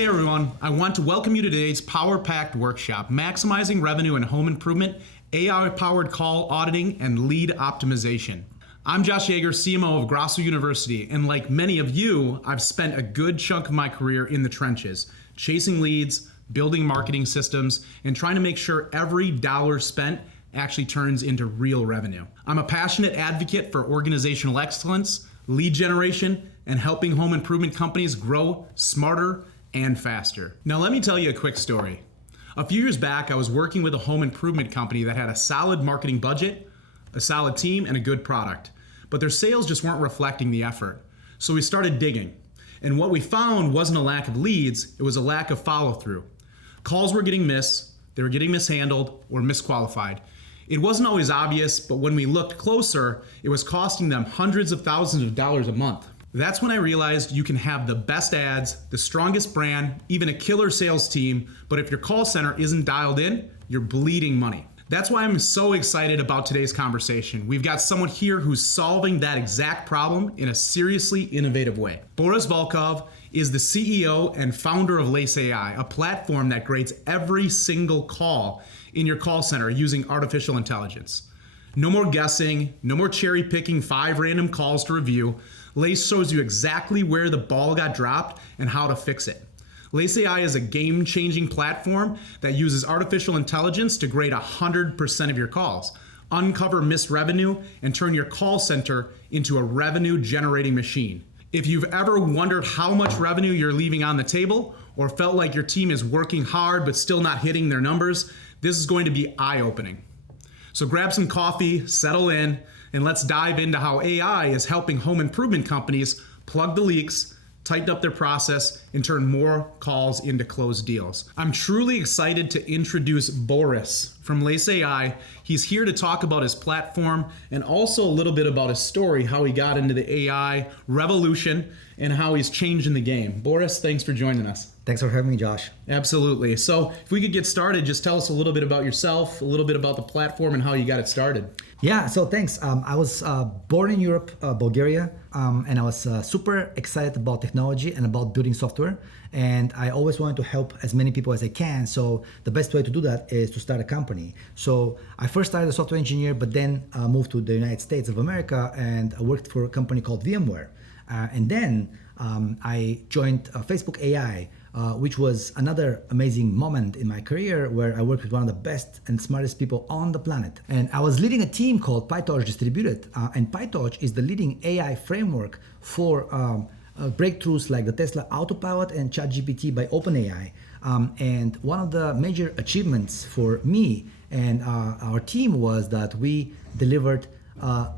Hey everyone, I want to welcome you to today's power-packed workshop, Maximizing Revenue in Home Improvement, AI-powered call auditing, and lead optimization. I'm Josh Yager, CMO of Grosso University, and like many of you, I've spent a good chunk of my career in the trenches, chasing leads, building marketing systems, and trying to make sure every dollar spent actually turns into real revenue. I'm a passionate advocate for organizational excellence, lead generation, and helping home improvement companies grow smarter and faster. Now let me tell you a quick story. A few years back, I was working with a home improvement company that had a solid marketing budget, a solid team, and a good product. But their sales just weren't reflecting the effort. So we started digging. And what we found wasn't a lack of leads, it was a lack of follow-through. Calls were getting missed, they were getting mishandled or misqualified. It wasn't always obvious, but when we looked closer, it was costing them hundreds of thousands of dollars a month. That's when I realized you can have the best ads, the strongest brand, even a killer sales team, but if your call center isn't dialed in, you're bleeding money. That's why I'm so excited about today's conversation. We've got someone here who's solving that exact problem in a seriously innovative way. Boris Valkov is the CEO and founder of Lace AI, a platform that grades every single call in your call center using artificial intelligence. No more guessing, no more cherry picking 5 random calls to review. Lace shows you exactly where the ball got dropped and how to fix it. Lace AI is a game-changing platform that uses artificial intelligence to grade 100% of your calls, uncover missed revenue, and turn your call center into a revenue-generating machine. If you've ever wondered how much revenue you're leaving on the table, or felt like your team is working hard but still not hitting their numbers, this is going to be eye-opening. So grab some coffee, settle in, and let's dive into how AI is helping home improvement companies plug the leaks, tighten up their process, and turn more calls into closed deals. I'm truly excited to introduce Boris from Lace AI. He's here to talk about his platform and also a little bit about his story, how he got into the AI revolution and how he's changing the game. Boris, thanks for joining us. Thanks for having me, Josh. Absolutely. So if we could get started, just tell us a little bit about yourself, a little bit about the platform and how you got it started. Yeah, so thanks. I was born in Europe, Bulgaria, and I was super excited about technology and about building software. And I always wanted to help as many people as I can. So the best way to do that is to start a company. So I first started as a software engineer, but then moved to the United States of America and I worked for a company called VMware. And then I joined Facebook AI, which was another amazing moment in my career where I worked with one of the best and smartest people on the planet. And I was leading a team called PyTorch Distributed. And PyTorch is the leading AI framework for breakthroughs like the Tesla Autopilot and ChatGPT by OpenAI. And one of the major achievements for me and our team was that we delivered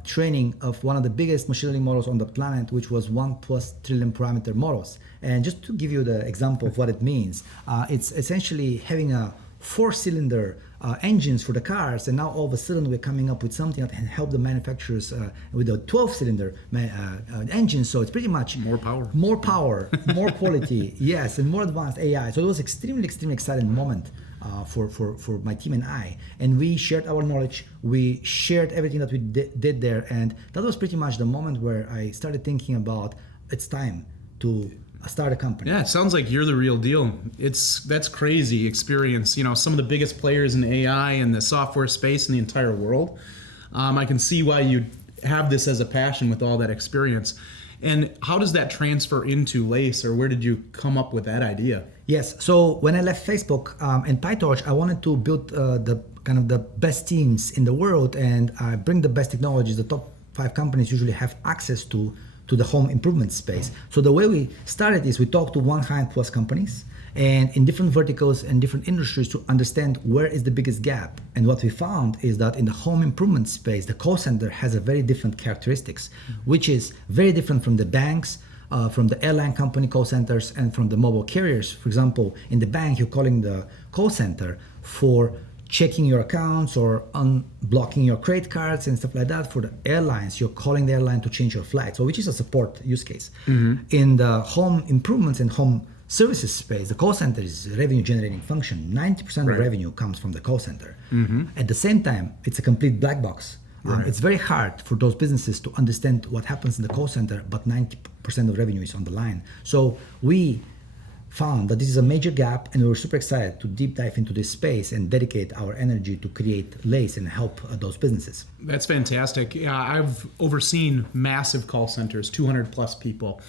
training of one of the biggest machine learning models on the planet, which was 1+ trillion parameter models. And just to give you the example of what it means, it's essentially having a 4-cylinder engines for the cars, and now all of a sudden we're coming up with something that can help the manufacturers with a 12-cylinder engine. So it's pretty much more power, more quality, yes, and more advanced AI. So it was extremely exciting moment for my team and I, and we shared our knowledge, we shared everything that we did there, and that was pretty much the moment where I started thinking about it's time to start a company. Yeah, it sounds like you're the real deal. That's crazy experience. You know, some of the biggest players in AI and the software space in the entire world. I can see why you have this as a passion with all that experience. And how does that transfer into Lace, or where did you come up with that idea? Yes, so when I left Facebook and PyTorch, I wanted to build the kind of the best teams in the world and bring the best technologies. The top 5 companies usually have access to the home improvement space. So the way we started is we talked to 100+ companies and in different verticals and different industries to understand where is the biggest gap. And what we found is that in the home improvement space, the call center has a very different characteristics, which is very different from the banks, from the airline company call centers, and from the mobile carriers. For example, in the bank, you're calling the call center for checking your accounts or unblocking your credit cards and stuff like that. For the airlines, you're calling the airline to change your flight, so which is a support use case. Mm-hmm. In the home improvements and home services space, the call center is a revenue generating function. 90% of revenue comes from the call center. Mm-hmm. At the same time, it's a complete black box. Right. It's very hard for those businesses to understand what happens in the call center, but 90% of revenue is on the line. So we found that this is a major gap, and we were super excited to deep dive into this space and dedicate our energy to create Lace and help those businesses. That's fantastic. Yeah, I've overseen massive call centers, 200 plus people.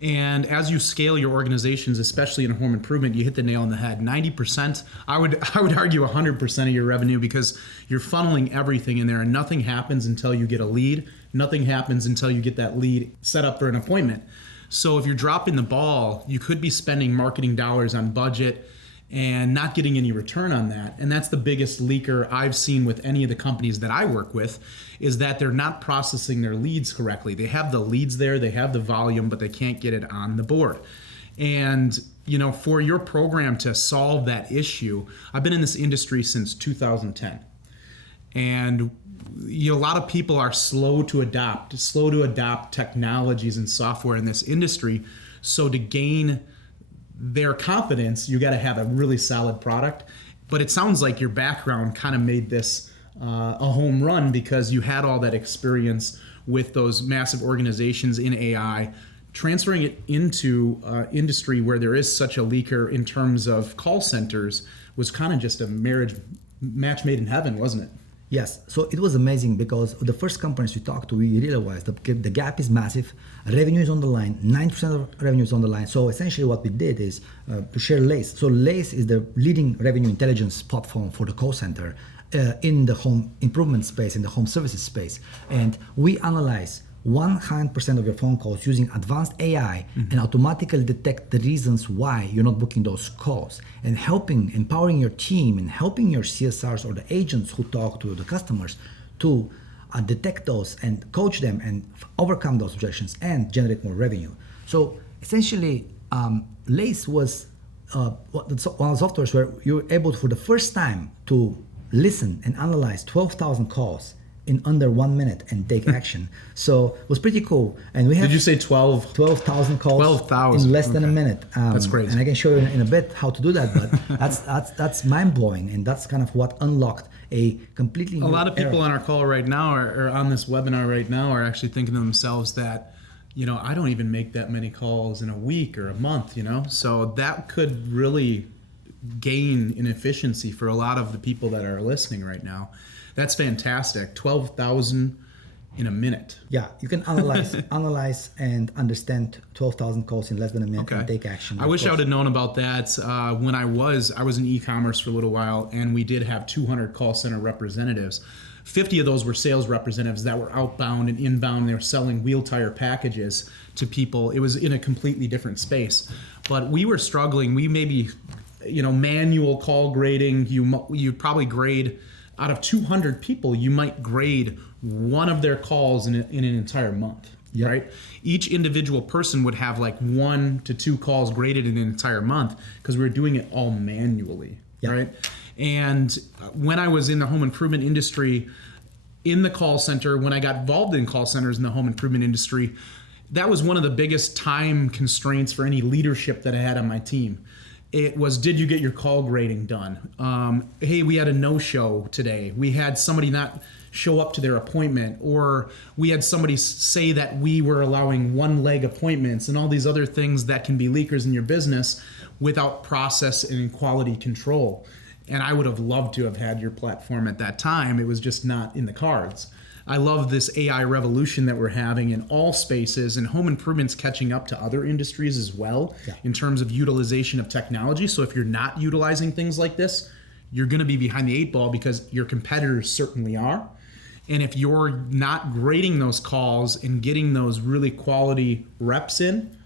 And as you scale your organizations, especially in home improvement, you hit the nail on the head. 90%, I would argue 100% of your revenue, because you're funneling everything in there, and nothing happens until you get a lead. Nothing happens until you get that lead set up for an appointment. So if you're dropping the ball, you could be spending marketing dollars on budget and not getting any return on that. And that's the biggest leaker I've seen with any of the companies that I work with, is that they're not processing their leads correctly. They have the leads there, they have the volume, but they can't get it on the board. And for your program to solve that issue, I've been in this industry since 2010. And a lot of people are slow to adopt technologies and software in this industry. So to gain their confidence, you got to have a really solid product. But it sounds like your background kind of made this a home run, because you had all that experience with those massive organizations in AI, transferring it into industry where there is such a leaker in terms of call centers was kind of just a match made in heaven, wasn't it? Yes, so it was amazing, because the first companies we talked to, we realized the gap is massive, revenue is on the line, 90% of revenue is on the line. So essentially what we did is to share Lace. So Lace is the leading revenue intelligence platform for the call center in the home improvement space, in the home services space. And we analyze 100% of your phone calls using advanced AI and automatically detect the reasons why you're not booking those calls, and empowering your team and helping your CSRs or the agents who talk to the customers to detect those and coach them and overcome those objections and generate more revenue. So essentially, Lace was one of the softwares where you were able for the first time to listen and analyze 12,000 calls in under 1 minute and take action. So it was pretty cool. And we have Did you say 12? 12,000 calls 12,000 in less than a minute. That's crazy. And I can show you in a bit how to do that, but that's mind blowing, and that's kind of what unlocked a completely new A lot of people era. on our call right now, or on this webinar right now, are actually thinking to themselves that, I don't even make that many calls in a week or a month, So that could really gain in efficiency for a lot of the people that are listening right now. That's fantastic. 12,000 in a minute. Yeah, you can analyze and understand 12,000 calls in less than a minute and take action. I wish I would have known about that when I was in e-commerce for a little while, and we did have 200 call center representatives. 50 of those were sales representatives that were outbound and inbound. They were selling wheel tire packages to people. It was in a completely different space. But we were struggling. We maybe, manual call grading, you probably grade out of 200 people, you might grade one of their calls in an entire month, right? Each individual person would have like 1 to 2 calls graded in an entire month, because we were doing it all manually, right? And when I was in the home improvement industry, in the call center, when I got involved in call centers in the home improvement industry, that was one of the biggest time constraints for any leadership that I had on my team. It was, did you get your call grading done? Hey, we had a no-show today. We had somebody not show up to their appointment, or we had somebody say that we were allowing one-leg appointments, and all these other things that can be leakers in your business without process and quality control. And I would have loved to have had your platform at that time. It was just not in the cards. I love this AI revolution that we're having in all spaces, and home improvement's catching up to other industries as well in terms of utilization of technology. So if you're not utilizing things like this, you're going to be behind the 8 ball, because your competitors certainly are. And if you're not grading those calls and getting those really quality reps in,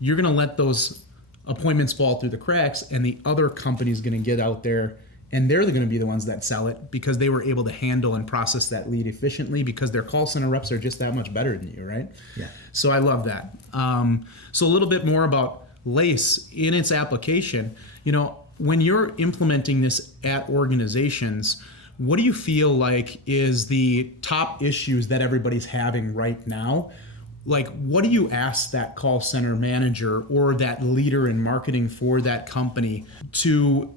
you're going to let those appointments fall through the cracks, and the other company's going to get out there, and they're going to be the ones that sell it, because they were able to handle and process that lead efficiently, because their call center reps are just that much better than you, right? Yeah. So I love that. So a little bit more about Lace in its application. When you're implementing this at organizations, what do you feel like is the top issues that everybody's having right now? Like, what do you ask that call center manager or that leader in marketing for that company to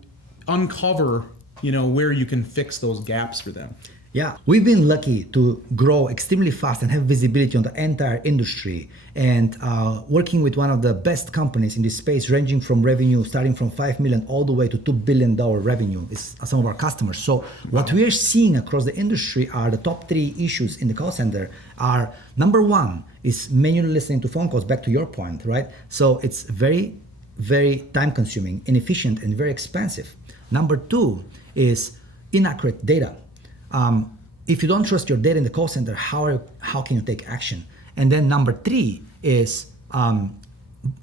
uncover, where you can fix those gaps for them? Yeah, we've been lucky to grow extremely fast and have visibility on the entire industry. And working with one of the best companies in this space, ranging from revenue starting from 5 million all the way to $2 billion revenue, is some of our customers. So what we are seeing across the industry are the top 3 issues in the call center are, number 1 is manually listening to phone calls, back to your point, right? So it's very, very time consuming, inefficient, and very expensive. Number 2 is inaccurate data. If you don't trust your data in the call center, how can you take action? And then number 3 is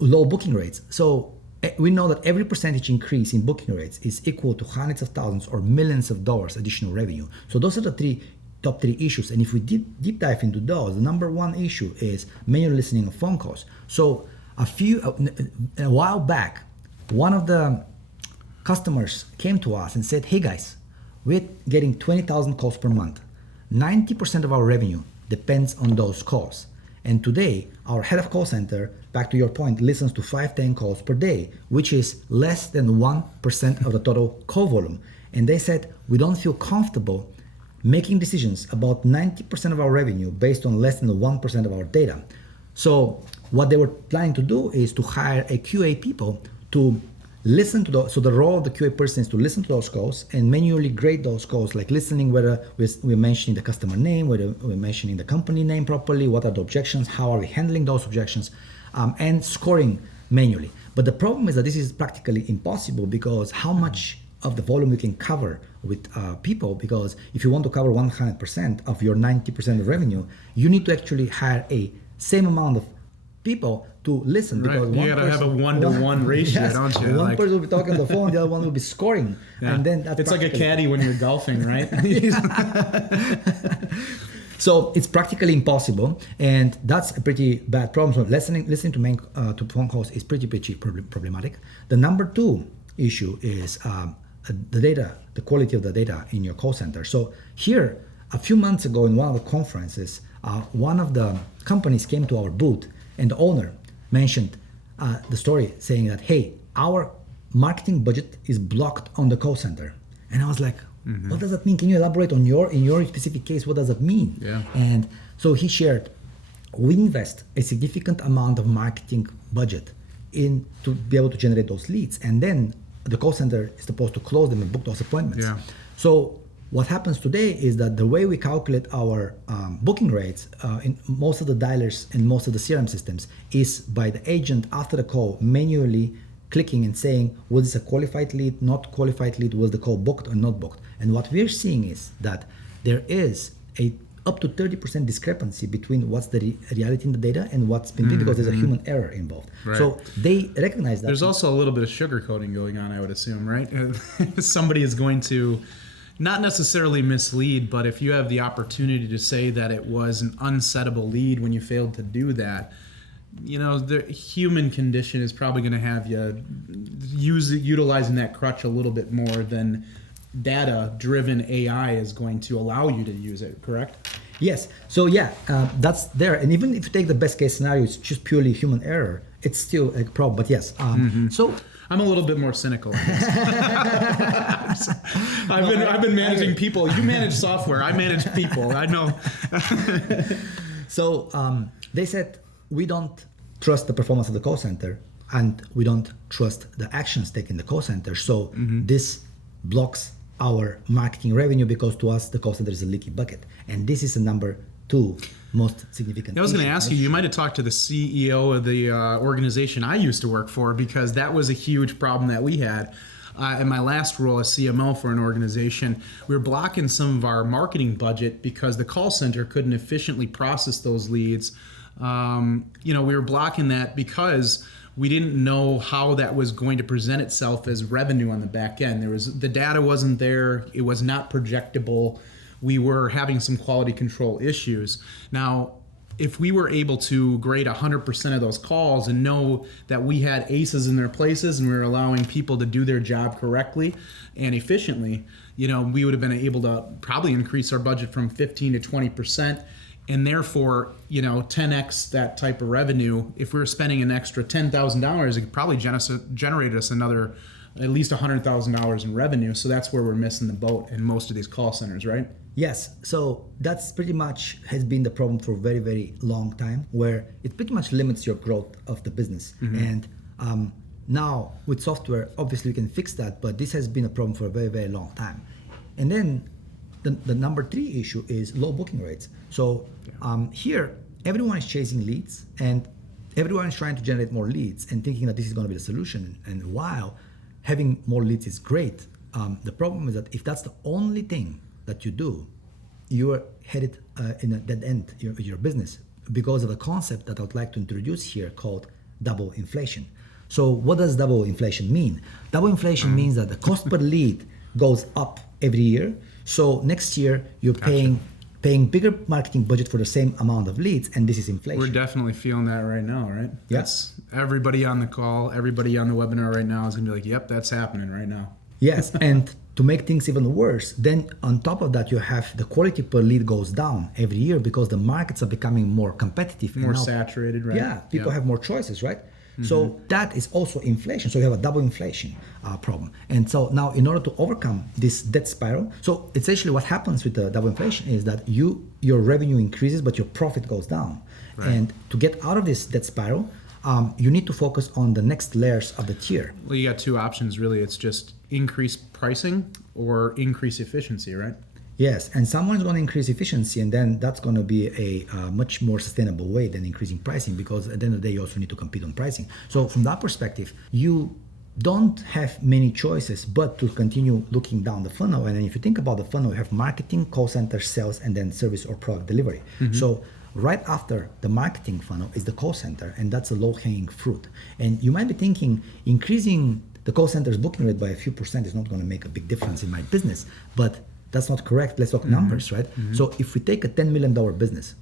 low booking rates. So we know that every percentage increase in booking rates is equal to hundreds of thousands or millions of dollars additional revenue. So those are the top three issues. And if we deep dive into those, the number 1 issue is manual listening of phone calls. So a while back, one of the customers came to us and said, hey guys, we're getting 20,000 calls per month. 90% of our revenue depends on those calls. And today, our head of call center, back to your point, listens to 5-10 calls per day, which is less than 1% of the total call volume. And they said, we don't feel comfortable making decisions about 90% of our revenue based on less than 1% of our data. So what they were planning to do is to hire a QA people to listen to those. So the role of the QA person is to listen to those calls and manually grade those calls, like listening whether we're mentioning the customer name, whether we're mentioning the company name properly, what are the objections, how are we handling those objections, and scoring manually. But the problem is that this is practically impossible because how much of the volume we can cover with people, because if you want to cover 100% of your 90% of revenue, you need to actually hire a same amount of people to listen. Right. Because you gotta have a 1-to-1 ratio, yes, don't you? One person will be talking on the phone, the other one will be scoring. Yeah. And then that's it's like a caddy when you're golfing, right? So it's practically impossible, and that's a pretty bad problem. So listening to phone calls is pretty problematic. The number 2 issue is the data, the quality of the data in your call center. So here, a few months ago in one of the conferences, one of the companies came to our booth, and the owner mentioned the story saying that, hey, our marketing budget is blocked on the call center. And I was like, what does that mean? Can you elaborate on in your specific case, what does that mean? Yeah. And so he shared, we invest a significant amount of marketing budget in to be able to generate those leads. And then the call center is supposed to close them and book those appointments. Yeah. So what happens today is that the way we calculate our booking rates in most of the dialers and most of the CRM systems is by the agent after the call manually clicking and saying, was this a qualified lead, not qualified lead, was the call booked or not booked? And what we're seeing is that there is a up to 30% discrepancy between what's the reality in the data and what's been done, because there's a human error involved. Right. So they recognize that. There's also a little bit of sugarcoating going on, I would assume, right? Somebody is going to not necessarily mislead, but if you have the opportunity to say that it was an unsettable lead when you failed to do that, you know, the human condition is probably going to have you utilizing that crutch a little bit more than data-driven AI is going to allow you to use it, correct? Yes. So yeah, that's there. And even if you take the best case scenario, it's just purely human error, it's still a problem. But yes, so I'm a little bit more cynical. I've been managing people. You manage software. I manage people. I know. So they said, we don't trust the performance of the call center, and we don't trust the actions taken in the call center. So this blocks our marketing revenue, because to us the call center is a leaky bucket, and this is the number 2 most significant. I was going to issue. ask you might have talked to the CEO of the organization I used to work for, because that was a huge problem that we had. In my last role as CMO for an organization, we were blocking some of our marketing budget because the call center couldn't efficiently process those leads. We were blocking that because we didn't know how that was going to present itself as revenue on the back end. The data wasn't there. It was not projectable. We were having some quality control issues. Now, if we were able to grade 100% of those calls and know that we had aces in their places and we were allowing people to do their job correctly and efficiently, we would have been able to probably increase our budget from 15 to 20%. And therefore, 10x that type of revenue. If we were spending an extra $10,000, it could probably generate us another at least $100,000 in revenue. So that's where we're missing the boat in most of these call centers, right? Yes, so that's pretty much has been the problem for a very, very long time, where it pretty much limits your growth of the business. And now with software, obviously you can fix that, but this has been a problem for a very, very long time. And then the number three issue is low booking rates. So here, everyone is chasing leads, and everyone is trying to generate more leads and thinking that this is going to be the solution. And while having more leads is great, the problem is that if that's the only thing that you do, you are headed in a dead end your business, because of a concept that I would like to introduce here called double inflation. So what does double inflation mean? Double inflation means that the cost per lead goes up every year. So next year you're paying bigger marketing budget for the same amount of leads, and this is inflation. We're definitely feeling that right now, right? Yes. Everybody on the call, everybody on the webinar right now is gonna be like, yep, that's happening right now. Yes, and to make things even worse, then on top of that, you have the quality per lead goes down every year because the markets are becoming more competitive. More saturated, right? Yeah, people have more choices, right? So that is also inflation. So you have a double inflation problem. And so now in order to overcome this debt spiral, so essentially what happens with the double inflation is that your revenue increases, but your profit goes down. Right. And to get out of this debt spiral, you need to focus on the next layers of the tier. Well, you got two options really. It's just increase pricing or increase efficiency, right? Yes, and someone's going to increase efficiency, and then that's going to be a much more sustainable way than increasing pricing, because at the end of the day, you also need to compete on pricing. So from that perspective, you don't have many choices but to continue looking down the funnel. And then if you think about the funnel, you have marketing, call center, sales, and then service or product delivery. So right after the marketing funnel is the call center, and that's a low-hanging fruit. And you might be thinking increasing the call center's booking rate by a few percent is not going to make a big difference in my business, but that's not correct. Let's talk numbers, right? So if we take a $10 million business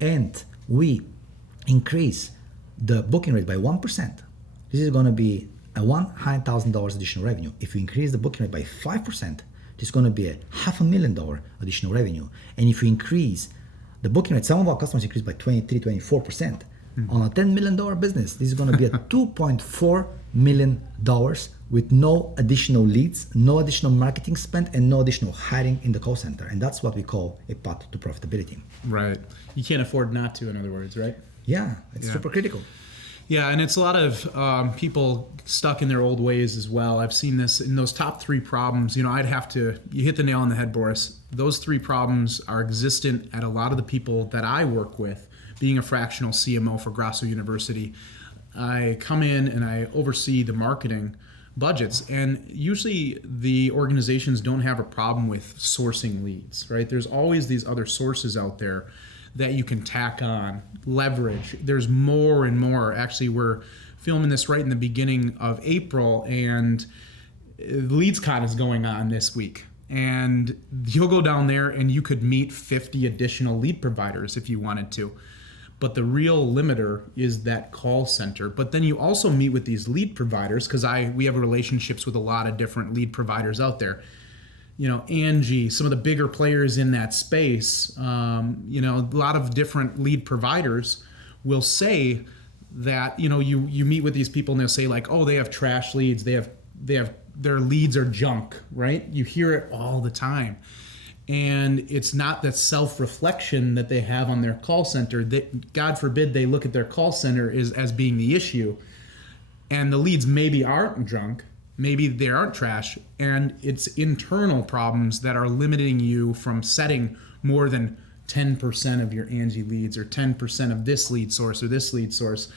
and we increase the booking rate by 1%, this is going to be a $100,000 additional revenue. If you increase the booking rate by 5%, this is going to be a $500,000 additional revenue. And if you increase the booking rate, some of our customers increase by 23, 24%. On a $10 million business, this is going to be a $2.4 million with no additional leads, no additional marketing spend, and no additional hiring in the call center. And that's what we call a path to profitability. Right. You can't afford not to, in other words, right? Yeah, it's super critical. Yeah, and it's a lot of people stuck in their old ways as well. I've seen this in those top three problems. You hit the nail on the head, Boris. Those three problems are existent at a lot of the people that I work with. Being a fractional CMO for Grosso University, I come in and I oversee the marketing budgets, and usually the organizations don't have a problem with sourcing leads, right? There's always these other sources out there that you can tack on, leverage. There's more and more. Actually, we're filming this right in the beginning of April, and LeadsCon is going on this week. And you'll go down there and you could meet 50 additional lead providers if you wanted to. But the real limiter is that call center. But then you also meet with these lead providers, because we have relationships with a lot of different lead providers out there. Angie, some of the bigger players in that space, a lot of different lead providers will say that, you meet with these people and they'll say like, oh, they have trash leads. They have their leads are junk, right? You hear it all the time. And it's not that self-reflection that they have on their call center. That, God forbid, they look at their call center as being the issue. And the leads maybe aren't junk, maybe they aren't trash, and it's internal problems that are limiting you from setting more than 10% of your Angie leads or 10% of this lead source or this lead source.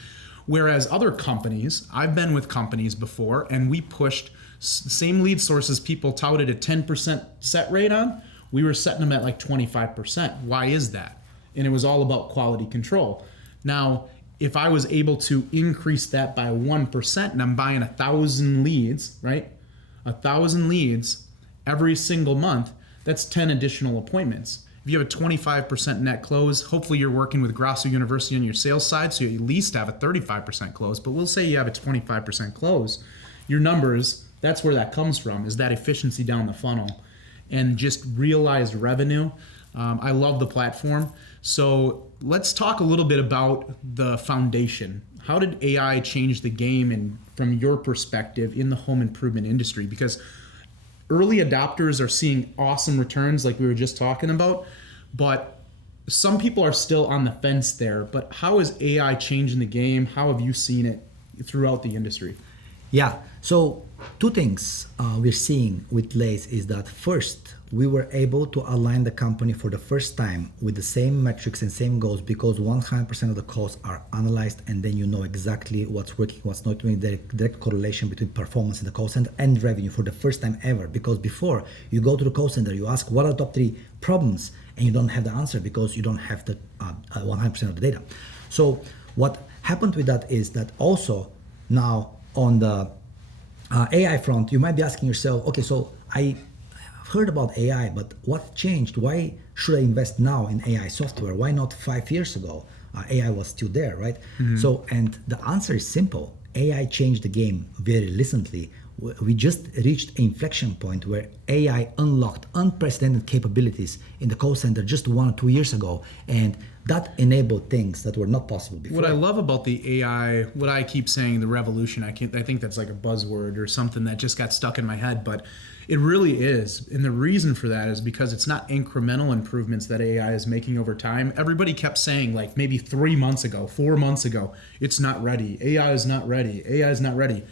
Whereas other companies, I've been with companies before, and we pushed same lead sources people touted a 10% set rate on. We were setting them at like 25%. Why is that? And it was all about quality control. Now, if I was able to increase that by 1% and I'm buying 1,000 leads, right? 1,000 leads every single month, that's 10 additional appointments. If you have a 25% net close, hopefully you're working with Grosso University on your sales side, so you at least have a 35% close. But we'll say you have a 25% close. Your numbers, that's where that comes from, is that efficiency down the funnel. And just realized revenue. I love the platform. So let's talk a little bit about the foundation. How did AI change the game, and from your perspective in the home improvement industry? Because early adopters are seeing awesome returns like we were just talking about, but some people are still on the fence there. But how is AI changing the game? How have you seen it throughout the industry? Yeah. So two things we're seeing with Lace is that first, we were able to align the company for the first time with the same metrics and same goals because 100% of the calls are analyzed, and then you know exactly what's working, what's not doing, the direct correlation between performance in the call center and revenue for the first time ever. Because before you go to the call center, you ask what are the top 3 problems, and you don't have the answer because you don't have the 100% of the data. So what happened with that is that also now on the AI front, you might be asking yourself, okay, so I heard about AI, but what changed? Why should I invest now in AI software? Why not 5 years ago? AI was still there, right? So, and the answer is simple. AI changed the game very recently. We just reached an inflection point where AI unlocked unprecedented capabilities in the call center just 1 or 2 years ago. And that enabled things that were not possible before. What I love about the AI, what I keep saying, the revolution, I think that's like a buzzword or something that just got stuck in my head, but it really is. And the reason for that is because it's not incremental improvements that AI is making over time. Everybody kept saying, like maybe 3 months ago, 4 months ago, it's not ready. AI is not ready. AI is not ready.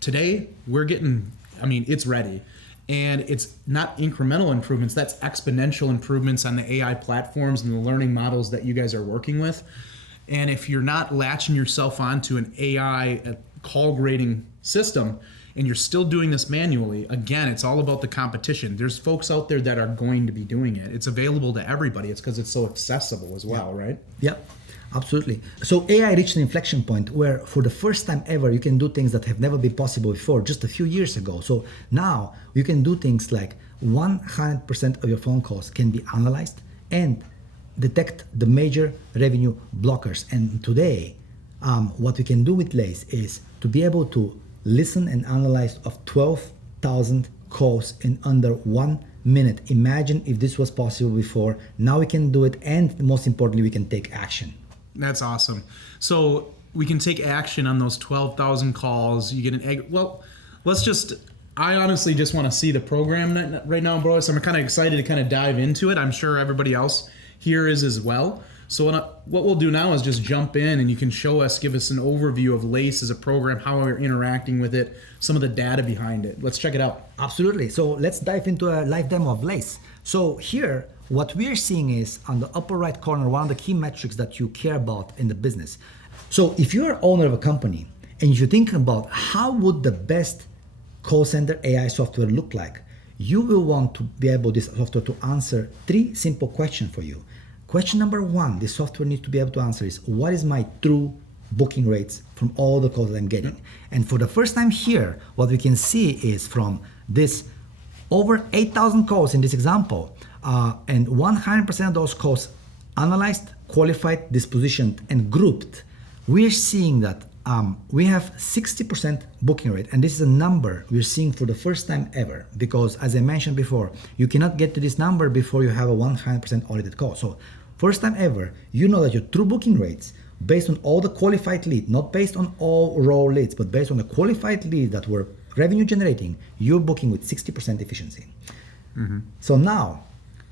Today, it's ready. And it's not incremental improvements, that's exponential improvements on the AI platforms and the learning models that you guys are working with. And if you're not latching yourself onto an AI call grading system, and you're still doing this manually, again, it's all about the competition. There's folks out there that are going to be doing it. It's available to everybody. It's because it's so accessible as well, right? Yep, absolutely. So AI reached an inflection point where for the first time ever, you can do things that have never been possible before, just a few years ago. So now you can do things like 100% of your phone calls can be analyzed and detect the major revenue blockers. And today, what we can do with Lace is to be able to listen and analyze of 12,000 calls in under 1 minute. Imagine if this was possible before. Now we can do it, and most importantly, we can take action. That's awesome. So we can take action on those 12,000 calls. You get an egg. Well, I honestly just want to see the program right now, Boris. I'm kind of excited to kind of dive into it. I'm sure everybody else here is as well. So what we'll do now is just jump in, and you can give us an overview of Lace as a program, how we're interacting with it, some of the data behind it. Let's check it out. Absolutely. So let's dive into a live demo of Lace. So here, what we're seeing is on the upper right corner, one of the key metrics that you care about in the business. So if you're owner of a company and you think about how would the best call center AI software look like, you will want to be able, this software, to answer 3 simple questions for you. Question number 1, the software needs to be able to answer is, what is my true booking rates from all the calls that I'm getting? And for the first time here, what we can see is from this over 8,000 calls in this example, and 100% of those calls analyzed, qualified, dispositioned, and grouped, we're seeing that we have 60% booking rate. And this is a number we're seeing for the first time ever, because as I mentioned before, you cannot get to this number before you have a 100% audited call. So first time ever, you know that your true booking rates based on all the qualified leads, not based on all raw leads, but based on the qualified leads that were revenue generating, you're booking with 60% efficiency. So now,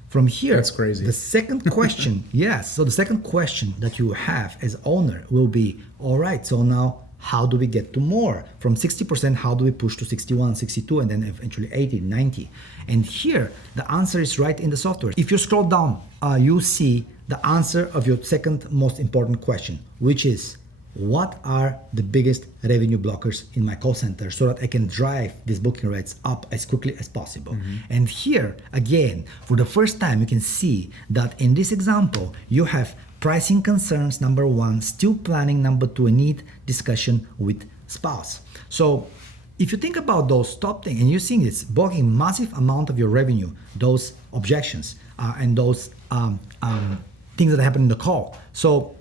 from here, that's crazy. The second question, yes. So the second question that you have as owner will be, all right, so now how do we get to more? From 60%, how do we push to 61, 62, and then eventually 80, 90? And here, the answer is right in the software. If you scroll down, you see the answer of your second most important question, which is, what are the biggest revenue blockers in my call center so that I can drive these booking rates up as quickly as possible? And here, again, for the first time, you can see that in this example, you have pricing concerns, number 1, still planning, number 2, a need discussion with spouse. So if you think about those top things, and you're seeing this blocking massive amount of your revenue, those objections and those things that happen in the call. So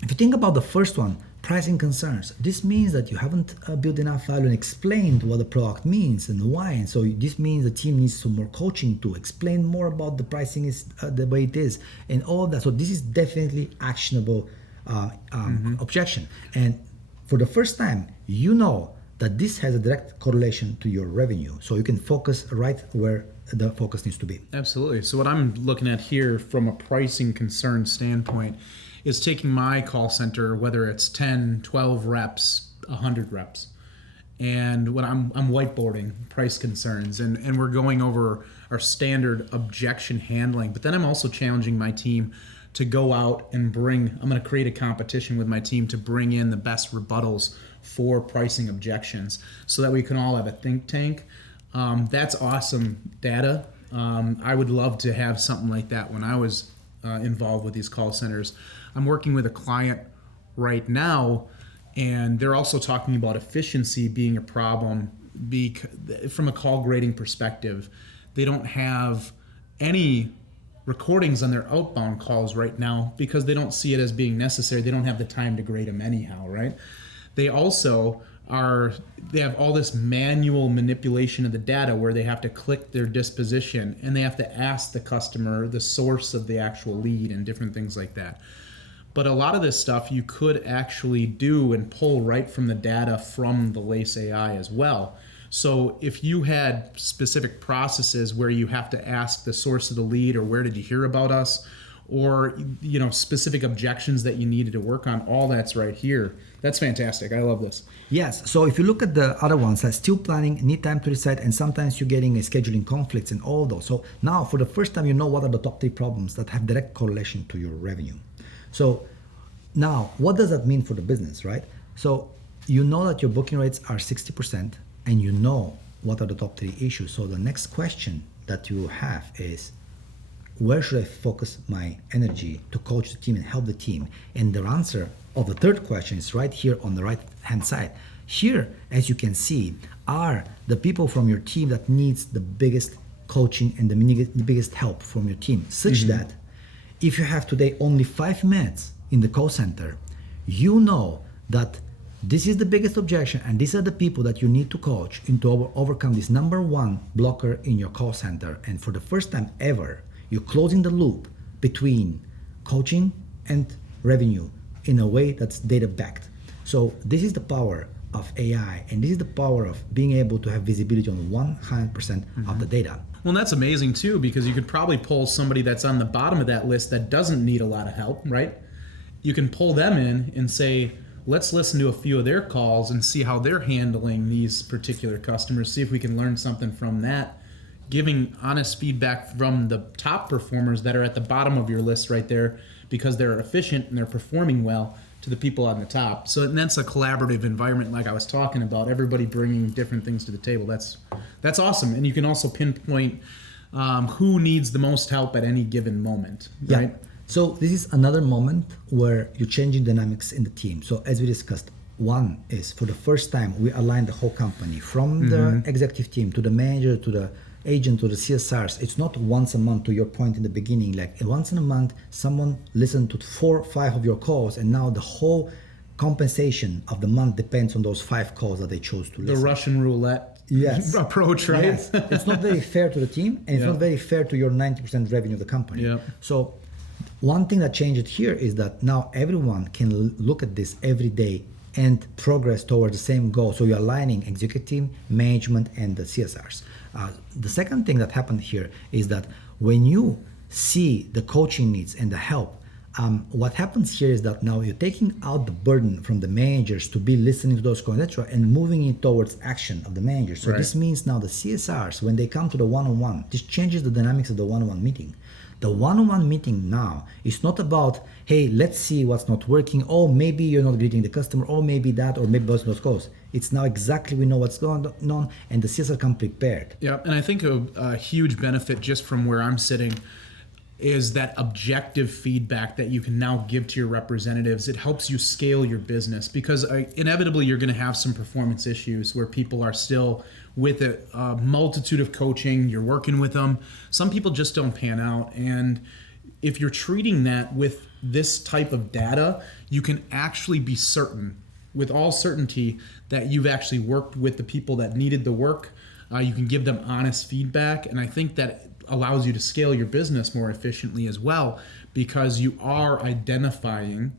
if you think about the first one, pricing concerns, this means that you haven't built enough value and explained what the product means and why. And so this means the team needs some more coaching to explain more about the pricing is the way it is and all of that. So this is definitely actionable objection. And for the first time, you know that this has a direct correlation to your revenue. So you can focus right where the focus needs to be. Absolutely. So what I'm looking at here from a pricing concern standpoint is taking my call center, whether it's 10, 12 reps, 100 reps, and when I'm whiteboarding price concerns and we're going over our standard objection handling, but then I'm also challenging my team to go out and I'm going to create a competition with my team to bring in the best rebuttals for pricing objections so that we can all have a think tank. That's awesome data. I would love to have something like that when I was involved with these call centers. I'm working with a client right now, and they're also talking about efficiency being a problem from a call grading perspective. They don't have any recordings on their outbound calls right now because they don't see it as being necessary. They don't have the time to grade them anyhow, right? They also they have all this manual manipulation of the data where they have to click their disposition and they have to ask the customer the source of the actual lead and different things like that. But a lot of this stuff you could actually do and pull right from the data from the Lace AI as well. So if you had specific processes where you have to ask the source of the lead or where did you hear about us, or specific objections that you needed to work on, all that's right here. That's fantastic. I love this. Yes. So if you look at the other ones, still planning, need time to decide, and sometimes you're getting scheduling conflicts and all those. So now for the first time, you know what are the top 3 problems that have direct correlation to your revenue. So now what does that mean for the business, right? So you know that your booking rates are 60% and you know what are the top 3 issues. So the next question that you have is, where should I focus my energy to coach the team and help the team? And the answer of the third question is right here on the right hand side. Here, as you can see, are the people from your team that needs the biggest coaching and the biggest help from your team, such that if you have today only 5 minutes in the call center, you know that this is the biggest objection and these are the people that you need to coach into overcome this number 1 blocker in your call center. And for the first time ever, you're closing the loop between coaching and revenue in a way that's data backed. So this is the power of AI, and this is the power of being able to have visibility on 100% of the data. Well, that's amazing too, because you could probably pull somebody that's on the bottom of that list that doesn't need a lot of help, right? You can pull them in and say, let's listen to a few of their calls and see how they're handling these particular customers, see if we can learn something from that. Giving honest feedback from the top performers that are at the bottom of your list right there because they're efficient and they're performing well to the people on the top. So that's a collaborative environment like I was talking about, everybody bringing different things to the table. That's awesome. And you can also pinpoint who needs the most help at any given moment, right? Yeah. So this is another moment where you're changing dynamics in the team. So as we discussed, one is for the first time, we align the whole company from the executive team to the manager to the agent to the CSRs. It's not once a month, to your point in the beginning, like once in a month, someone listened to 4 or 5 of your calls, and now the whole compensation of the month depends on those 5 calls that they chose to listen. The Russian roulette approach, right? Yes. It's not very fair to the team, and it's not very fair to your 90% revenue of the company. Yeah. So one thing that changed here is that now everyone can look at this every day and progress towards the same goal. So you're aligning executive, management, and the CSRs. The second thing that happened here is that when you see the coaching needs and the help, what happens here is that now you're taking out the burden from the managers to be listening to those calls, etc., and moving it towards action of the managers. So this means now the CSRs, when they come to the one-on-one, this changes the dynamics of the one-on-one meeting. The one-on-one meeting now is not about, hey, let's see what's not working. Oh, maybe you're not greeting the customer. Oh, maybe that, or maybe those calls. It's now exactly we know what's going on, and the CSR come prepared. Yeah, and I think a huge benefit just from where I'm sitting is that objective feedback that you can now give to your representatives. It helps you scale your business because inevitably you're going to have some performance issues where people are still with a multitude of coaching, you're working with them. Some people just don't pan out. And if you're treating that with this type of data, you can actually be certain, with all certainty, that you've actually worked with the people that needed the work. You can give them honest feedback. And I think that allows you to scale your business more efficiently as well, because you are identifying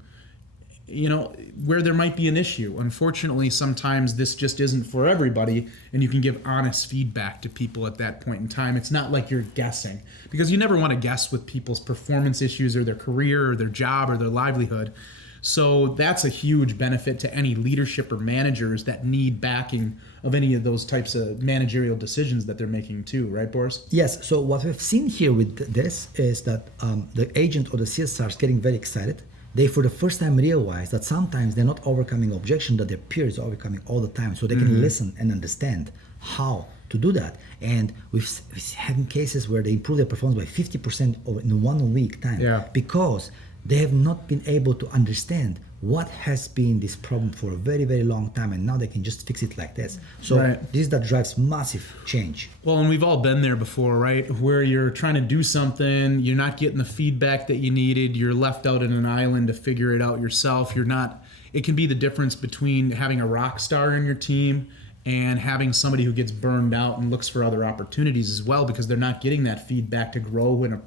where there might be an issue. Unfortunately, sometimes this just isn't for everybody, and you can give honest feedback to people at that point in time. It's not like you're guessing, because you never want to guess with people's performance issues or their career or their job or their livelihood. So that's a huge benefit to any leadership or managers that need backing of any of those types of managerial decisions that they're making too, right, Boris? Yes. So what we've seen here with this is that the agent or the CSR is getting very excited. They, for the first time, realize that sometimes they're not overcoming objection that their peers are overcoming all the time. So they can listen and understand how to do that. And we've had cases where they improve their performance by 50% in 1 week time because they have not been able to understand what has been this problem for a very, very long time, and now they can just fix it like this. So this that drives massive change. Well, and we've all been there before, right? Where you're trying to do something, you're not getting the feedback that you needed, you're left out in an island to figure it out yourself. It can be the difference between having a rock star in your team and having somebody who gets burned out and looks for other opportunities as well, because they're not getting that feedback to grow from a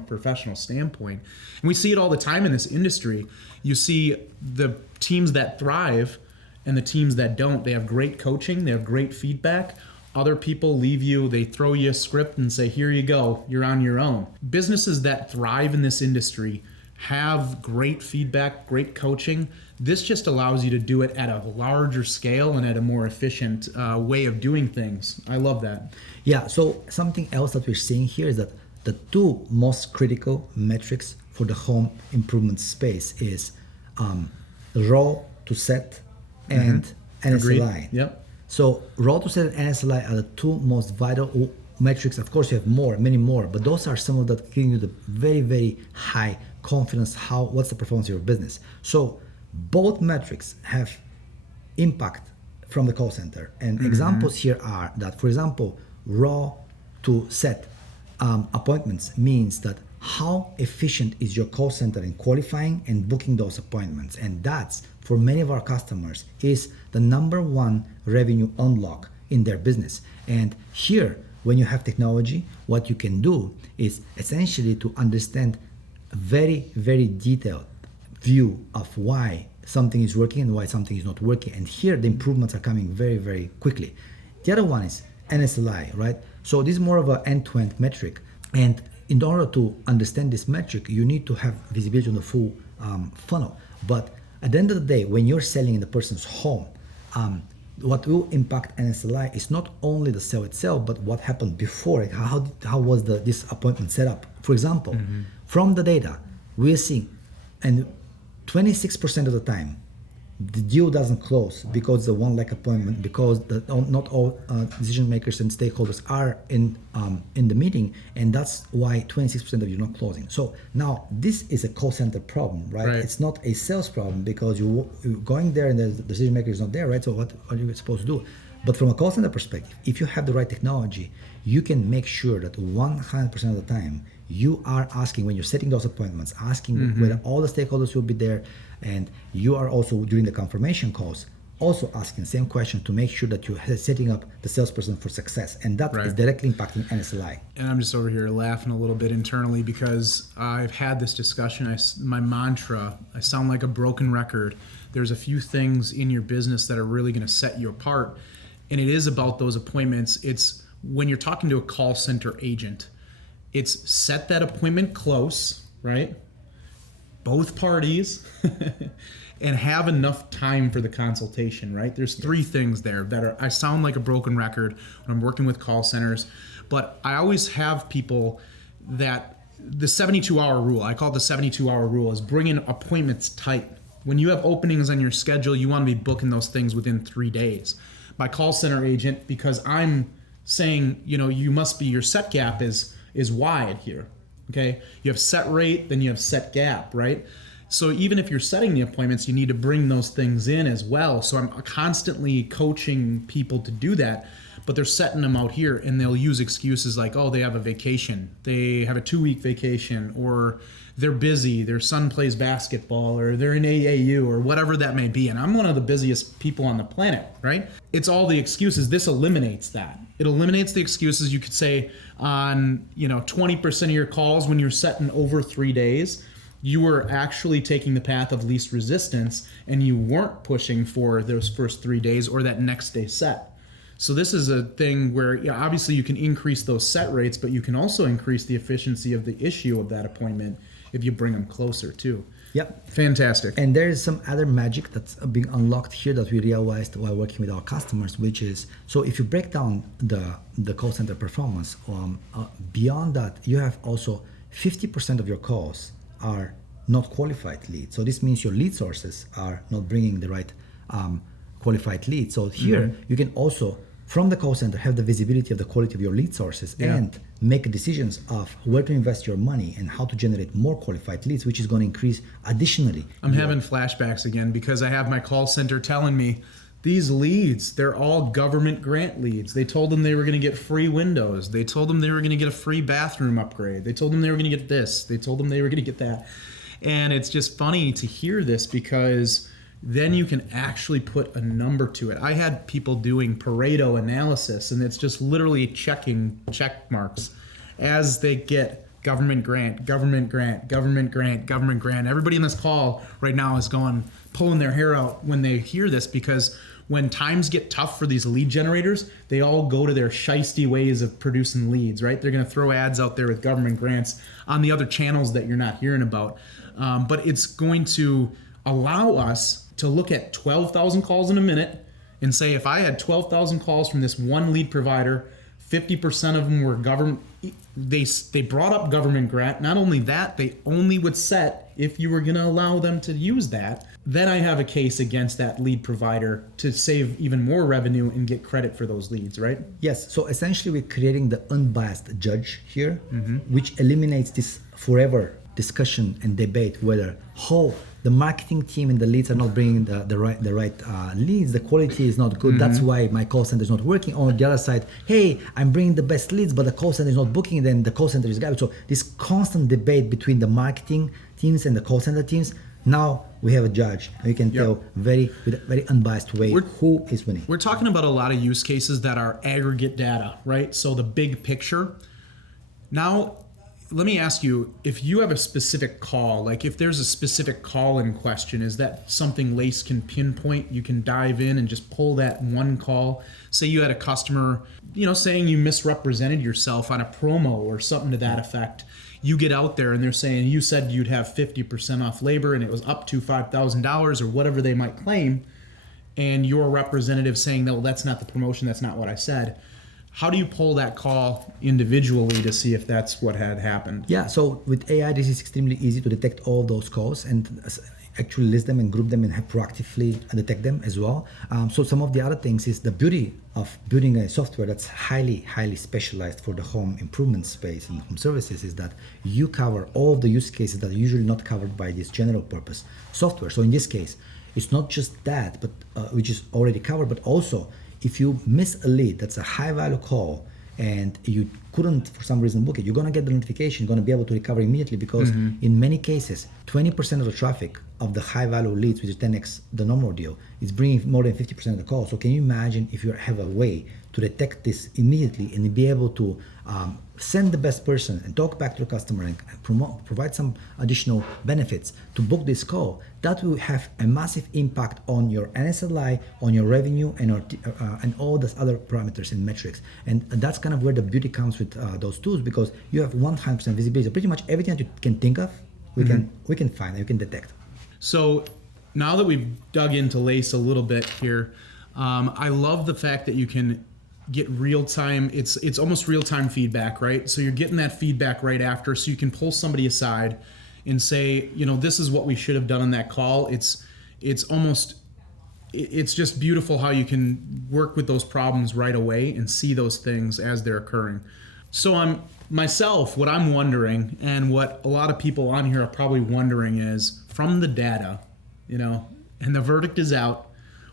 professional standpoint. And we see it all the time in this industry. You see the teams that thrive and the teams that don't. They have great coaching, they have great feedback. Other people leave you, they throw you a script and say, here you go, you're on your own. Businesses that thrive in this industry have great feedback, great coaching. This just allows you to do it at a larger scale and at a more efficient way of doing things. I love that. Yeah, so something else that we're seeing here is that the two most critical metrics for the home improvement space is raw to set and NSLI. Yep. So raw to set and NSLI are the two most vital metrics. Of course, you have many more, but those are some of that giving you the very, very high confidence what's the performance of your business. So both metrics have impact from the call center, and examples here are that, for example, raw to set appointments means that how efficient is your call center in qualifying and booking those appointments, and that's, for many of our customers, is the number one revenue unlock in their business. And here, when you have technology, what you can do is essentially to understand a very, very detailed view of why something is working and why something is not working. And here the improvements are coming very, very quickly. The other one is NSLI, right? So this is more of an end-to-end metric. And in order to understand this metric, you need to have visibility on the full funnel. But at the end of the day, when you're selling in the person's home, what will impact NSLI is not only the sale itself, but what happened before it. How was this appointment set up? For example, from the data, we're seeing, and 26% of the time, the deal doesn't close because the one lack appointment, because not all decision makers and stakeholders are in the meeting, and that's why 26% of you not closing. So now this is a call center problem, right? It's not a sales problem, because you're going there and the decision maker is not there, right? So what are you supposed to do? But from a call center perspective, if you have the right technology, you can make sure that 100% of the time you are asking, when you're setting those appointments, asking whether all the stakeholders will be there, and you are also during the confirmation calls also asking the same question to make sure that you're setting up the salesperson for success, and that is directly impacting NSLI. And I'm just over here laughing a little bit internally, because I've had this discussion. My mantra, I sound like a broken record. There's a few things in your business that are really going to set you apart, and it is about those appointments. It's when you're talking to a call center agent, it's set that appointment close, right? Both parties, and have enough time for the consultation, right? There's three things there that I sound like a broken record when I'm working with call centers, but I always have people that the 72-hour rule, I call it the 72-hour rule, is bringing appointments tight. When you have openings on your schedule, you want to be booking those things within 3 days. My call center agent, because I'm saying, your set gap is wide here. Okay, you have set rate, then you have set gap, right? So even if you're setting the appointments, you need to bring those things in as well. So I'm constantly coaching people to do that, but they're setting them out here, and they'll use excuses like, oh, they have a vacation, they have a 2-week vacation, or they're busy, their son plays basketball, or they're in AAU, or whatever that may be. And I'm one of the busiest people on the planet, right? It's all the excuses. This eliminates that. It eliminates the excuses. You could say on 20% of your calls, when you're setting over 3 days, you were actually taking the path of least resistance and you weren't pushing for those first 3 days or that next day set. So this is a thing where obviously you can increase those set rates, but you can also increase the efficiency of the issue of that appointment if you bring them closer too. Yep. Fantastic. And there is some other magic that's being unlocked here that we realized while working with our customers, which is, so if you break down the call center performance, beyond that, you have also 50% of your calls are not qualified leads. So this means your lead sources are not bringing the right qualified leads. So here you can also, from the call center, have the visibility of the quality of your lead sources and make decisions of where to invest your money and how to generate more qualified leads, which is going to increase additionally. I'm having flashbacks again because I have my call center telling me these leads, they're all government grant leads. They told them they were going to get free windows. They told them they were going to get a free bathroom upgrade. They told them they were going to get this. They told them they were going to get that. And it's just funny to hear this because then you can actually put a number to it. I had people doing Pareto analysis, and it's just literally checking check marks as they get government grant, government grant, government grant, government grant. Everybody in this call right now is pulling their hair out when they hear this, because when times get tough for these lead generators, they all go to their shisty ways of producing leads, right? They're going to throw ads out there with government grants on the other channels that you're not hearing about. But it's going to allow us to look at 12,000 calls in a minute and say, if I had 12,000 calls from this one lead provider, 50% of them were government. They brought up government grant. Not only that, they only would set if you were going to allow them to use that. Then I have a case against that lead provider to save even more revenue and get credit for those leads, right? Yes. So essentially, we're creating the unbiased judge here, which eliminates this forever discussion and debate whether how the marketing team and the leads are not bringing the right leads, the quality is not good, that's why my call center is not working. On the other side, hey, I'm bringing the best leads, but the call center is not booking, then the call center is garbage. So this constant debate between the marketing teams and the call center teams, now we have a judge, and we can tell with a very unbiased way who is winning. We're talking about a lot of use cases that are aggregate data, right? So the big picture. Now, let me ask you, if you have a specific call, like if there's a specific call in question, is that something Lace can pinpoint? You can dive in and just pull that one call. Say you had a customer, saying you misrepresented yourself on a promo or something to that effect. You get out there and they're saying you said you'd have 50% off labor and it was up to $5,000 or whatever they might claim. And your representative saying, no, that's not the promotion, that's not what I said. How do you pull that call individually to see if that's what had happened? Yeah, so with AI, this is extremely easy to detect all those calls and actually list them and group them and proactively detect them as well. So some of the other things is the beauty of building a software that's highly specialized for the home improvement space and home services is that you cover all of the use cases that are usually not covered by this general purpose software. So in this case, it's not just that, but which is already covered, but also if you miss a lead, that's a high value call, and you couldn't for some reason book it, you're gonna get the notification, you're gonna be able to recover immediately because in many cases, 20% of the traffic of the high value leads, which is 10x the normal deal, is bringing more than 50% of the calls. So can you imagine if you have a way to detect this immediately and be able to send the best person and talk back to the customer and provide some additional benefits to book this call? That will have a massive impact on your NSLI, on your revenue, and all those other parameters and metrics. And that's kind of where the beauty comes with those tools, because you have 100% visibility. Pretty much everything that you can think of, we can find and we can detect. So now that we've dug into Lace a little bit here, I love the fact that you can get real-time, it's almost real-time feedback, right? So you're getting that feedback right after, so you can pull somebody aside and say, this is what we should have done on that call. It's just beautiful how you can work with those problems right away and see those things as they're occurring. So what I'm wondering, and what a lot of people on here are probably wondering is, from the data, and the verdict is out,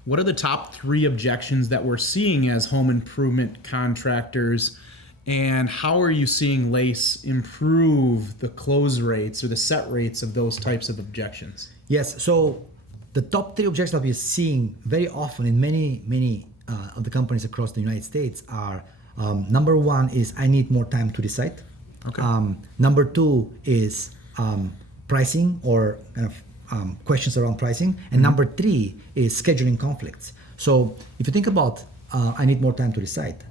what are the top 3 objections that we're seeing as home improvement contractors, and how are you seeing Lace improve the close rates or the set rates of those types of objections? Yes, so the top 3 objections that we're seeing very often in many of the companies across the United States are, number 1 is I need more time to decide. Okay. Number 2 is pricing or kind of questions around pricing. And number 3 is scheduling conflicts. So if you think about I need more time to decide.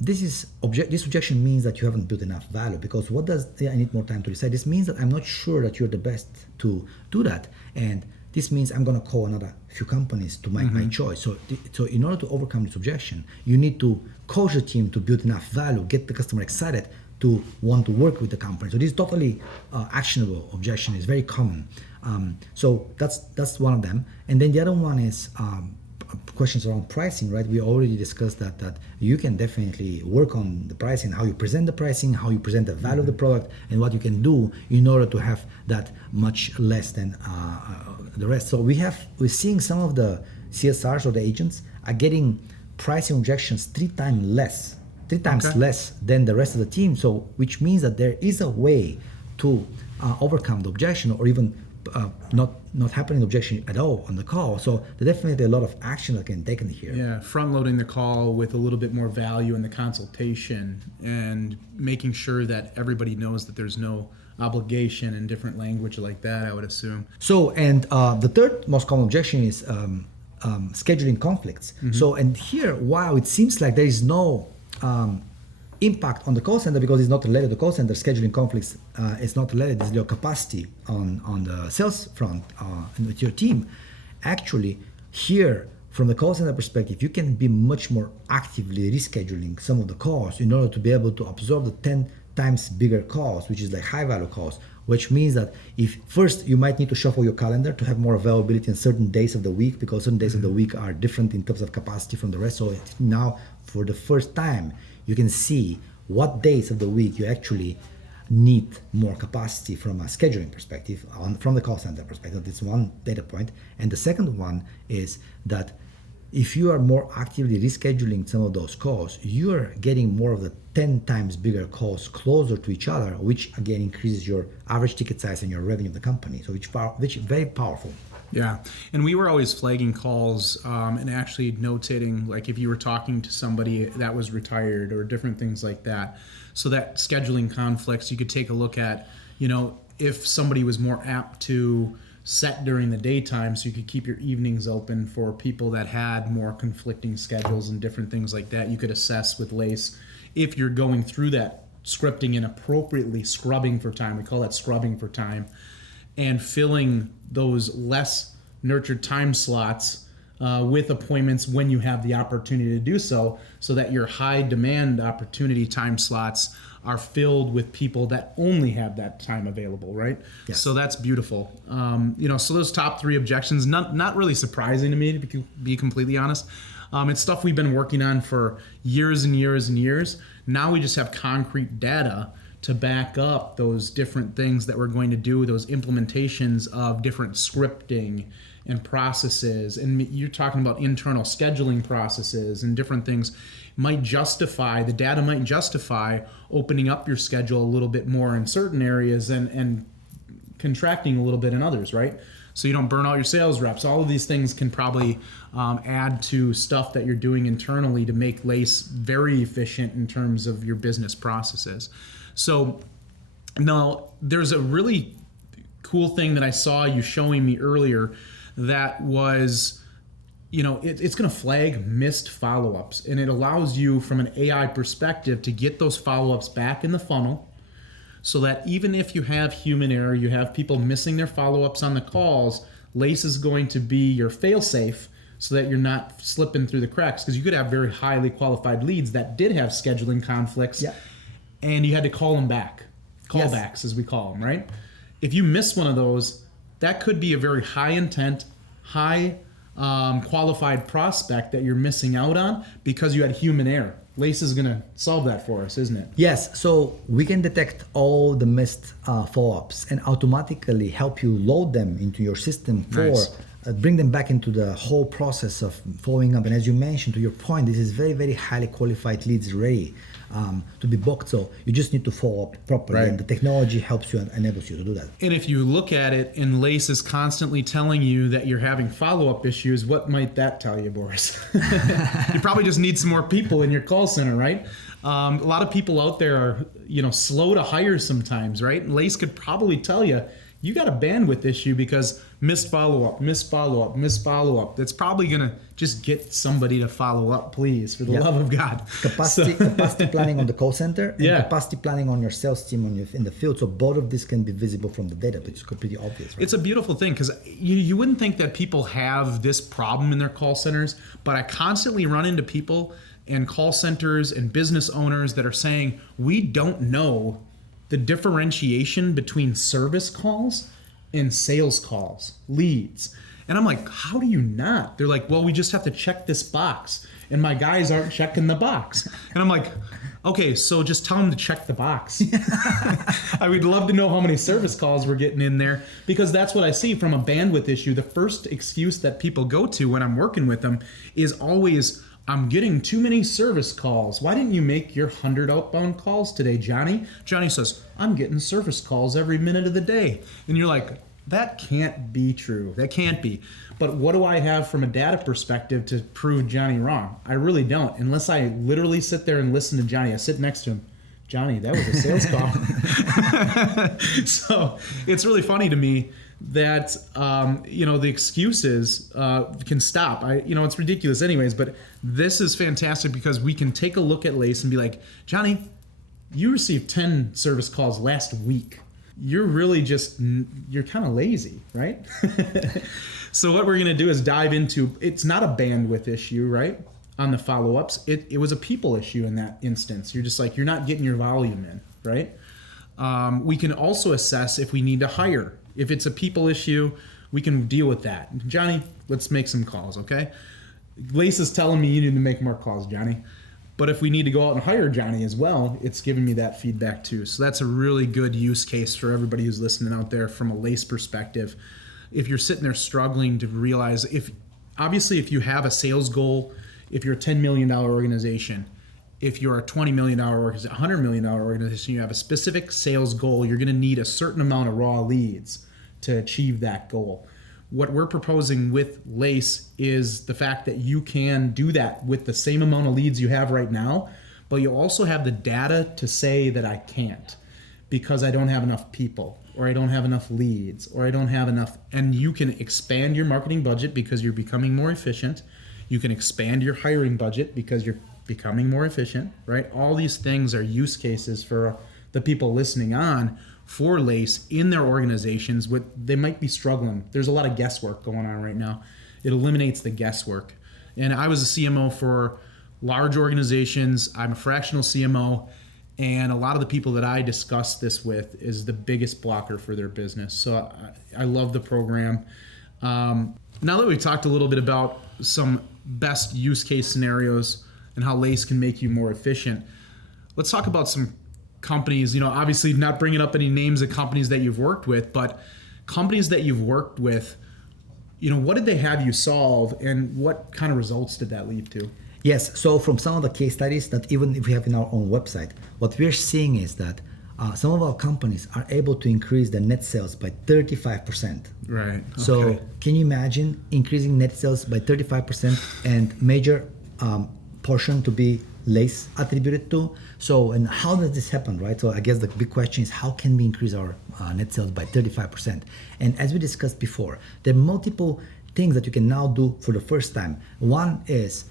This objection means that you haven't built enough value, because what does I need more time to decide? This means that I'm not sure that you're the best to do that, and this means I'm going to call another few companies to make my choice. So in order to overcome this objection, you need to coach the team to build enough value, get the customer excited to want to work with the company. So this is totally actionable objection. Is very common. So that's one of them, and then the other one is. Questions around pricing, right? We already discussed that you can definitely work on the pricing, how you present the pricing, how you present the value of the product, and what you can do in order to have that much less than the rest. So we're seeing some of the CSRs or the agents are getting pricing objections 3 times less than the rest of the team. So which means that there is a way to overcome the objection, or even not happening objection at all on the call. So there's definitely a lot of action that can be taken here. Yeah, front loading the call with a little bit more value in the consultation, and making sure that everybody knows that there's no obligation in different language like that, I would assume. So, and the third most common objection is scheduling conflicts. So, and here, wow, it seems like there is no impact on the call center because it's not related to the call center. Scheduling conflicts is not related. It's your capacity on the sales front and with your team. Actually, here from the call center perspective, you can be much more actively rescheduling some of the calls in order to be able to absorb the 10 times bigger calls, which is like high value calls, which means that if first you might need to shuffle your calendar to have more availability on certain days of the week, because certain days of the week are different in terms of capacity from the rest. So now for the first time, you can see what days of the week you actually need more capacity from a scheduling perspective, from the call center perspective. That's one data point. And the second one is that if you are more actively rescheduling some of those calls, you are getting more of the 10 times bigger calls closer to each other, which again increases your average ticket size and your revenue of the company. So which is very powerful. Yeah, and we were always flagging calls and actually notating, like if you were talking to somebody that was retired or different things like that. So that scheduling conflicts, you could take a look at, if somebody was more apt to set during the daytime, so you could keep your evenings open for people that had more conflicting schedules and different things like that. You could assess with Lace if you're going through that scripting and appropriately scrubbing for time. We call that scrubbing for time. And filling those less nurtured time slots with appointments when you have the opportunity to do so that your high demand opportunity time slots are filled with people that only have that time available, right? Yes. So that's beautiful. So those top 3 objections, not really surprising to me, to be completely honest. It's stuff we've been working on for years and years and years. Now we just have concrete data to back up those different things that we're going to do, those implementations of different scripting and processes. And you're talking about internal scheduling processes and different things the data might justify opening up your schedule a little bit more in certain areas and contracting a little bit in others, right? So you don't burn out your sales reps. All of these things can probably add to stuff that you're doing internally to make Lace very efficient in terms of your business processes. So now there's a really cool thing that I saw you showing me earlier that was, it's going to flag missed follow-ups, and it allows you from an AI perspective to get those follow-ups back in the funnel so that even if you have human error, you have people missing their follow-ups on the calls, Lace is going to be your fail-safe so that you're not slipping through the cracks, because you could have very highly qualified leads that did have scheduling conflicts. Yeah. And you had to call them back. Callbacks, as we call them, right? If you miss one of those, that could be a very high intent, high qualified prospect that you're missing out on because you had human error. Lace is going to solve that for us, isn't it? Yes. So we can detect all the missed follow-ups and automatically help you load them into your system bring them back into the whole process of following up. And as you mentioned, to your point, this is very, very highly qualified leads ready to be booked. So you just need to follow up properly, and the technology helps you and enables you to do that. And if you look at it and Lace is constantly telling you that you're having follow-up issues, what might that tell you, Boris? You probably just need some more people in your call center, right? A lot of people out there are, slow to hire sometimes, right? And Lace could probably tell you, you got a bandwidth issue because missed follow-up. That's probably going to just get somebody to follow up, please, for the love of God. Capacity planning on the call center and capacity planning on your sales team in the field. So both of this can be visible from the data, but it's completely obvious. Right? It's a beautiful thing because you wouldn't think that people have this problem in their call centers, but I constantly run into people and call centers and business owners that are saying, we don't know the differentiation between service calls and sales calls, leads. And I'm like, how do you not? They're like, well, we just have to check this box. And my guys aren't checking the box. And I'm like, okay, so just tell them to check the box. I would love to know how many service calls we're getting in there, because that's what I see from a bandwidth issue. The first excuse that people go to when I'm working with them is always, I'm getting too many service calls. Why didn't you make your 100 outbound calls today, Johnny? Johnny says, I'm getting service calls every minute of the day. And you're like, that can't be true. That can't be. But what do I have from a data perspective to prove Johnny wrong? I really don't, unless I literally sit there and listen to Johnny. I sit next to him. Johnny, that was a sales call. So it's really funny to me that the excuses can stop. It's ridiculous anyways, but this is fantastic because we can take a look at Lace and be like, Johnny, you received 10 service calls last week. You're really you're kind of lazy, right? So what we're going to do is dive into, it's not a bandwidth issue, right? On the follow-ups, it was a people issue in that instance. You're just like, you're not getting your volume in, right? We can also assess if we need to hire. If it's a people issue, we can deal with that. Johnny, let's make some calls, okay? Lace is telling me you need to make more calls, Johnny. But if we need to go out and hire Johnny as well, it's giving me that feedback too. So that's a really good use case for everybody who's listening out there from a Lace perspective. If you're sitting there struggling to realize, if you have a sales goal, if you're a $10 million organization, if you're a $20 million organization, $100 million organization, you have a specific sales goal, you're going to need a certain amount of raw leads to achieve that goal. What we're proposing with Lace is the fact that you can do that with the same amount of leads you have right now, but you also have the data to say that I can't because I don't have enough people, or I don't have enough leads, or I don't have enough, and you can expand your marketing budget because you're becoming more efficient. You can expand your hiring budget because you're becoming more efficient, right? All these things are use cases for the people listening on for Lace in their organizations. They might be struggling. There's a lot of guesswork going on right now. It eliminates the guesswork. And I was a CMO for large organizations. I'm a fractional CMO. And a lot of the people that I discuss this with is the biggest blocker for their business. So I love the program. Now that we've talked a little bit about some best use case scenarios and how Lace can make you more efficient, let's talk about some companies, obviously not bringing up any names of companies that you've worked with, but companies that you've worked with, what did they have you solve and what kind of results did that lead to? Yes, so from some of the case studies that even if we have in our own website, what we're seeing is that some of our companies are able to increase their net sales by 35%. Right. Okay. So can you imagine increasing net sales by 35% and major portion to be Lace attributed to? So, and how does this happen, right? So I guess the big question is, how can we increase our net sales by 35%? And as we discussed before, there are multiple things that you can now do for the first time. One is,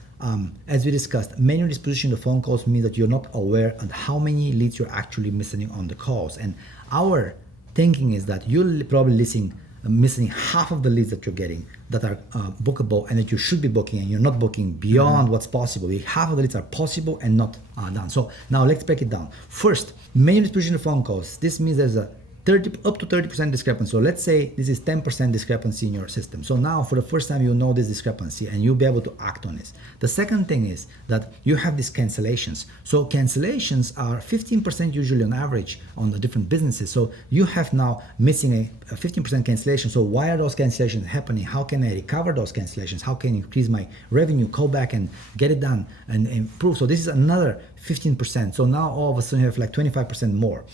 as we discussed, manual disposition of phone calls means that you're not aware of how many leads you're actually missing on the calls. And our thinking is that you're probably missing half of the leads that you're getting that are bookable and that you should be booking, and you're not booking beyond what's possible. Half of the leads are possible and not done. So now let's break it down. First, manual disposition of phone calls. This means there's a up to 30% discrepancy. So let's say this is 10% discrepancy in your system. So now for the first time you know this discrepancy and you'll be able to act on this. The second thing is that you have these cancellations. So cancellations are 15% usually on average on the different businesses. So you have now missing a 15% cancellation. So why are those cancellations happening? How can I recover those cancellations? How can I increase my revenue, call back and get it done and improve? So this is another 15%. So now all of a sudden you have like 25% more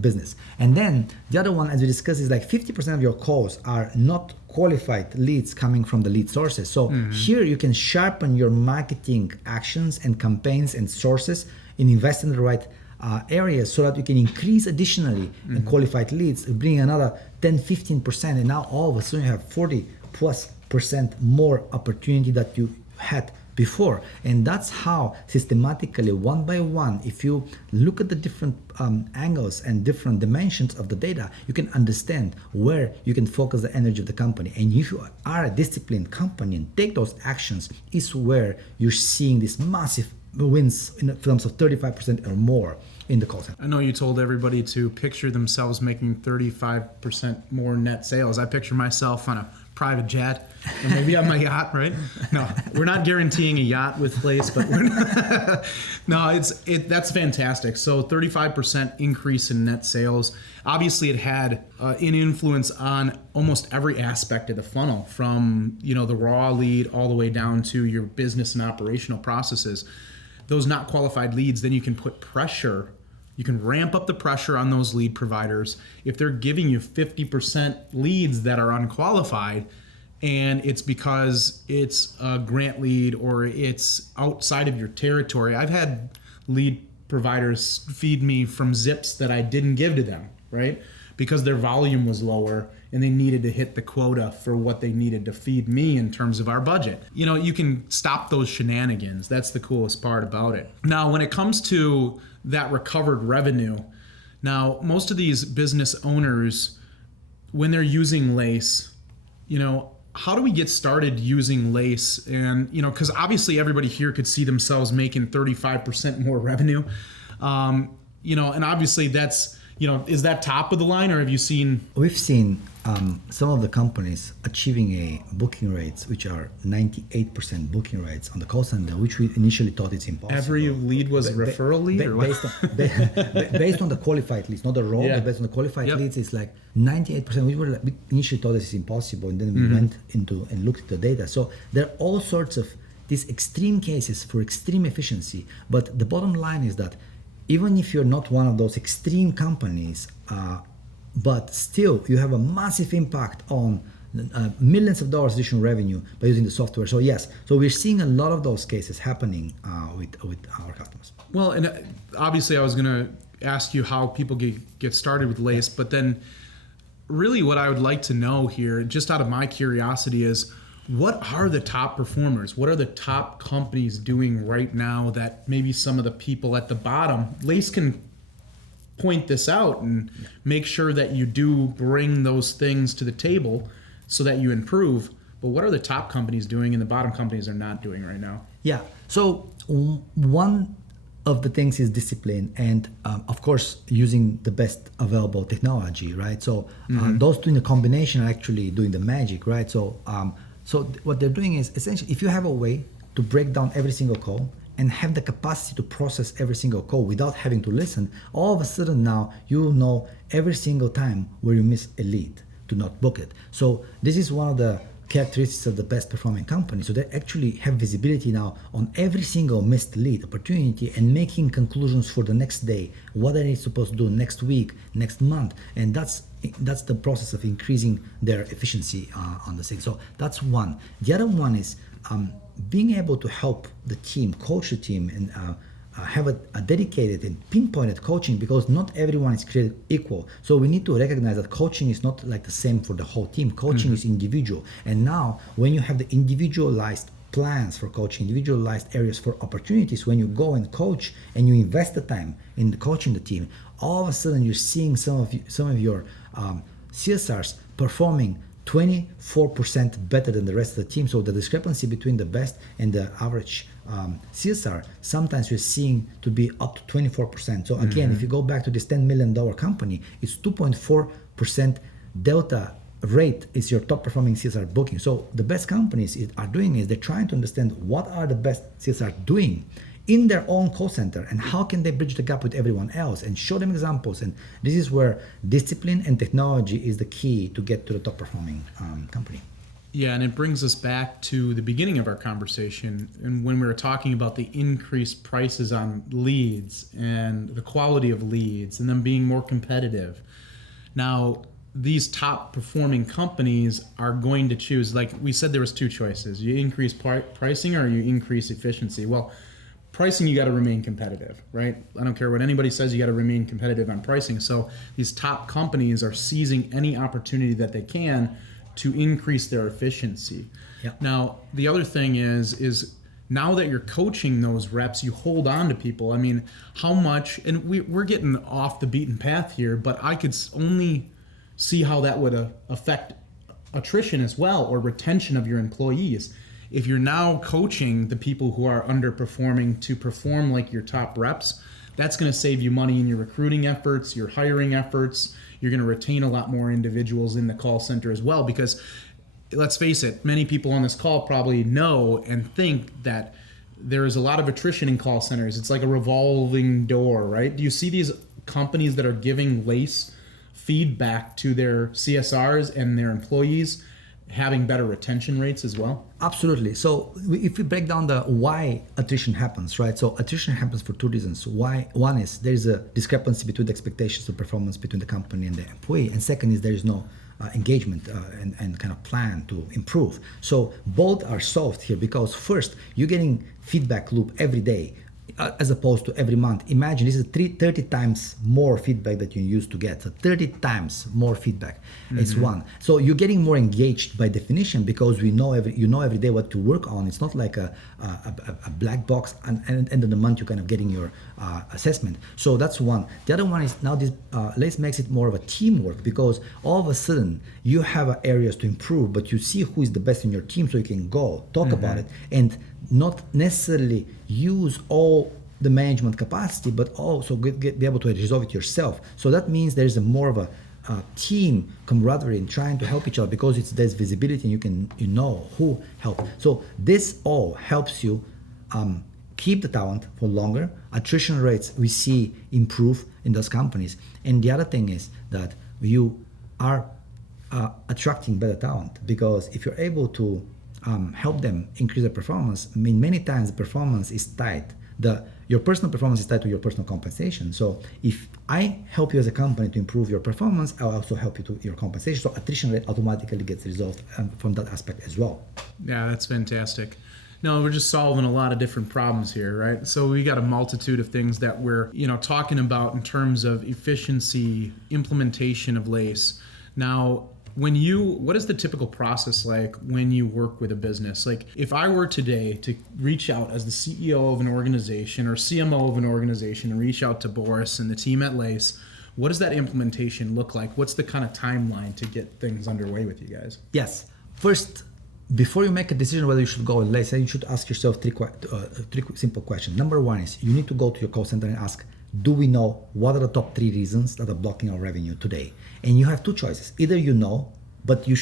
business. And then the other one, as we discussed, is like 50% of your calls are not qualified leads coming from the lead sources. So here you can sharpen your marketing actions and campaigns and sources and invest in the right areas so that you can increase additionally and qualified leads, bring another 10-15%, and now all of a sudden you have 40+% more opportunity that you had before. And that's how systematically, one by one, if you look at the different angles and different dimensions of the data, you can understand where you can focus the energy of the company. And if you are a disciplined company and take those actions, is where you're seeing these massive wins in terms of 35% or more in the call center. I know you told everybody to picture themselves making 35% more net sales. I picture myself on a private jet, or maybe on my yacht, right? No, we're not guaranteeing a yacht with Lace, but we're not. No, that's fantastic. So 35% increase in net sales. Obviously, it had an influence on almost every aspect of the funnel, from the raw lead all the way down to your business and operational processes. Those not qualified leads, then you can put pressure. You can ramp up the pressure on those lead providers. If they're giving you 50% leads that are unqualified, and it's because it's a grant lead or it's outside of your territory. I've had lead providers feed me from zips that I didn't give to them, right? Because their volume was lower and they needed to hit the quota for what they needed to feed me in terms of our budget. You can stop those shenanigans. That's the coolest part about it. Now, when it comes to that recovered revenue, now most of these business owners, when they're using Lace, how do we get started using Lace? And, because obviously everybody here could see themselves making 35% more revenue. And obviously that's, is that top of the line, or have you seen? We've seen some of the companies achieving a booking rates which are 98% booking rates on the call center, which we initially thought it's impossible. Every lead was a referral lead, or what? Based on the qualified leads, not the raw, but based on the qualified leads, it's like 98%. We initially thought this is impossible, and then we went into and looked at the data. So there are all sorts of these extreme cases for extreme efficiency. But the bottom line is that even if you're not one of those extreme companies, but still you have a massive impact on millions of dollars additional revenue by using the software. So yes, so we're seeing a lot of those cases happening with our customers. Well, and obviously I was going to ask you how people get started with Lace, but then really what I would like to know here, just out of my curiosity, is what are the top performers? What are the top companies doing right now that maybe some of the people at the bottom, Lace can point this out and make sure that you do bring those things to the table so that you improve. But what are the top companies doing and the bottom companies are not doing right now? Yeah. So one of the things is discipline and of course using the best available technology, right? So those two in the combination are actually doing the magic, right? So what they're doing is essentially, if you have a way to break down every single call and have the capacity to process every single call without having to listen, all of a sudden now you will know every single time where you miss a lead to not book it. So this is one of the characteristics of the best performing company. So they actually have visibility now on every single missed lead opportunity and making conclusions for the next day, what are they supposed to do next week, next month. And that's the process of increasing their efficiency on the sale. So that's one. The other one is being able to help the team, coach the team, and have a dedicated and pinpointed coaching, because not everyone is created equal. So we need to recognize that coaching is not like the same for the whole team. Coaching is individual. And now when you have the individualized plans for coaching, individualized areas for opportunities, when you go and coach and you invest the time in the coaching the team, all of a sudden you're seeing some of your CSRs performing 24% better than the rest of the team. So the discrepancy between the best and the average CSR, sometimes we're seeing to be up to 24%. So again, if you go back to this $10 million company, it's 2.4% delta rate is your top performing CSR booking. So the best companies are doing is they're trying to understand what are the best CSR doing in their own call center and how can they bridge the gap with everyone else and show them examples. And this is where discipline and technology is the key to get to the top performing company. Yeah, and it brings us back to the beginning of our conversation, and when we were talking about the increased prices on leads and the quality of leads and them being more competitive. Now, these top performing companies are going to choose, like we said, there was two choices. You increase pricing or you increase efficiency. Well, pricing, you got to remain competitive, right? I don't care what anybody says, you got to remain competitive on pricing. So these top companies are seizing any opportunity that they can to increase their efficiency. Yep. Now, the other thing is now that you're coaching those reps, you hold on to people. I mean, how much, and we're getting off the beaten path here, but I could only see how that would affect attrition as well, or retention of your employees. If you're now coaching the people who are underperforming to perform like your top reps, that's going to save you money in your recruiting efforts, your hiring efforts. You're going to retain a lot more individuals in the call center as well, because let's face it, many people on this call probably know and think that there is a lot of attrition in call centers. It's like a revolving door, right? Do you see these companies that are giving LACE feedback to their CSRs and their employees having better retention rates as well? Absolutely. So if we break down the why attrition happens, right? So attrition happens for two reasons. Why? One is there is a discrepancy between the expectations of performance between the company and the employee, and second is there is no engagement and kind of plan to improve. So both are solved here, because first, you're getting feedback loop every day as opposed to every month. Imagine this is 30 times more feedback that you used to get. So 30 times more feedback. It's one. So you're getting more engaged by definition, because you know every day what to work on. It's not like a black box, and end of the month you're kind of getting your assessment. So that's one. The other one is now this let's makes it more of a teamwork, because all of a sudden you have areas to improve, but you see who is the best in your team, so you can go talk about it and not necessarily use all the management capacity, but also be able to resolve it yourself. So that means there's more of a team camaraderie in trying to help each other, because there's visibility and you know who helped. So this all helps you keep the talent for longer. Attrition rates we see improve in those companies. And the other thing is that you are attracting better talent, because if you're able to help them increase their performance, I mean, many times the performance is tied. Your personal performance is tied to your personal compensation. So if I help you as a company to improve your performance, I'll also help you to your compensation. So attrition rate automatically gets resolved from that aspect as well. Yeah, that's fantastic. No, we're just solving a lot of different problems here, right? So we got a multitude of things that we're, talking about in terms of efficiency, implementation of LACE. Now, what is the typical process like when you work with a business? Like, if I were today to reach out as the CEO of an organization or CMO of an organization and reach out to Boris and the team at LACE, what does that implementation look like? What's the kind of timeline to get things underway with you guys? Yes. First, before you make a decision whether you should go with LACE, you should ask yourself three simple questions. Number one is you need to go to your call center and ask, do we know what are the top 3 reasons that are blocking our revenue today? And you have 2 choices. Either you know, but you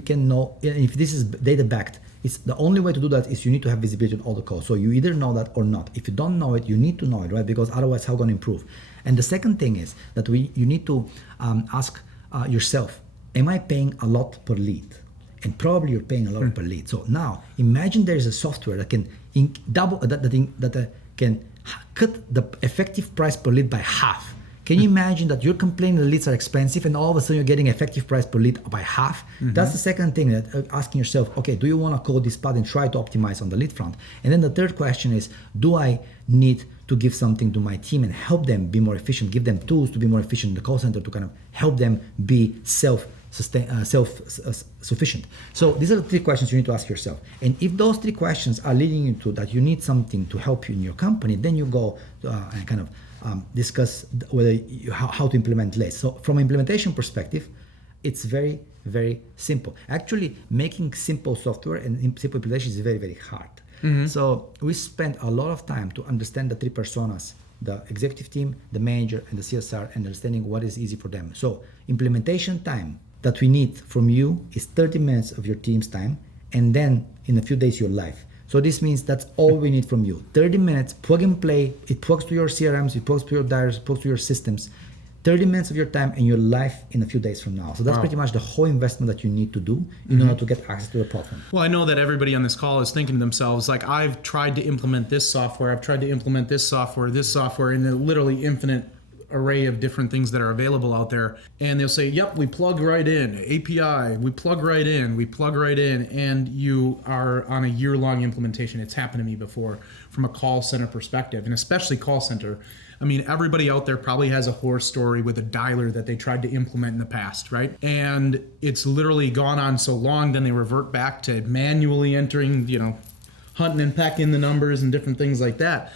can know, and if this is data backed, it's the only way to do that is you need to have visibility on all the calls. So you either know that or not. If you don't know it, you need to know it, right? Because otherwise, how are you going to improve? And the second thing is that you need to ask yourself, am I paying a lot per lead? And probably you're paying a lot per lead. So now imagine there is a software that can can cut the effective price per lead by half. Can you imagine that you're complaining the leads are expensive and all of a sudden you're getting effective price per lead by half? That's the second thing, that asking yourself, okay, do you want to code this part and try to optimize on the lead front? And then the third question is, do I need to give something to my team and help them be more efficient, give them tools to be more efficient in the call center to kind of help them be self-sufficient? So these are the 3 questions you need to ask yourself. And if those 3 questions are leading you to that you need something to help you in your company, then you go and kind of discuss how to implement LACE. So from an implementation perspective, it's very, very simple. Actually, making simple software and simple implementation is very, very hard. So we spent a lot of time to understand the 3 personas, the executive team, the manager, and the CSR, and understanding what is easy for them. So implementation time that we need from you is 30 minutes of your team's time, and then in a few days you're live. So this means that's all we need from you. 30 minutes, plug and play. It plugs to your CRMs, it plugs to your diaries, it plugs to your systems. 30 minutes of your time and you're live in a few days from now. So that's pretty much the whole investment that you need to do in order to get access to the platform. Well, I know that everybody on this call is thinking to themselves, like, I've tried to implement this software, I've tried to implement this software, and literally infinite array of different things that are available out there. And they'll say, yep, we plug right in. API, we plug right in. And you are on a year-long implementation. It's happened to me before from a call center perspective, and especially call center. I mean, everybody out there probably has a horror story with a dialer that they tried to implement in the past, right? And it's literally gone on so long, then they revert back to manually entering, hunting and pecking the numbers and different things like that.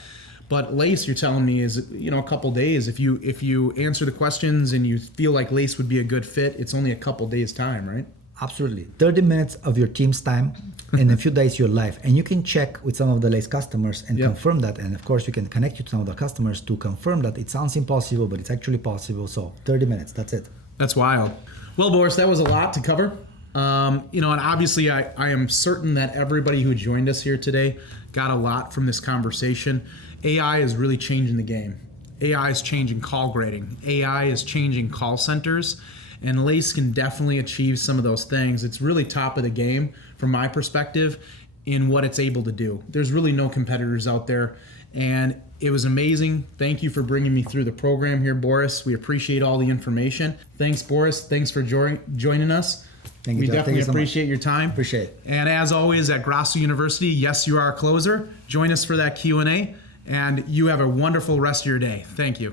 But LACE, you're telling me, is a couple days. If you answer the questions and you feel like LACE would be a good fit, it's only a couple days time, right? Absolutely. 30 minutes of your team's time in a few days your life. And you can check with some of the LACE customers and confirm that. And of course, you can connect you to some of the customers to confirm that it sounds impossible, but it's actually possible. So 30 minutes, that's it. That's wild. Well, Boris, that was a lot to cover. And obviously I am certain that everybody who joined us here today got a lot from this conversation. AI is really changing the game. AI is changing call grading. AI is changing call centers. And LACE can definitely achieve some of those things. It's really top of the game from my perspective in what it's able to do. There's really no competitors out there. And it was amazing. Thank you for bringing me through the program here, Boris. We appreciate all the information. Thanks, Boris. Thanks for joining us. Thank you, we Jeff. definitely Thank you so appreciate much. your time. Appreciate it. And as always at Grosso University, yes, you are a closer. Join us for that Q&A. And you have a wonderful rest of your day. Thank you.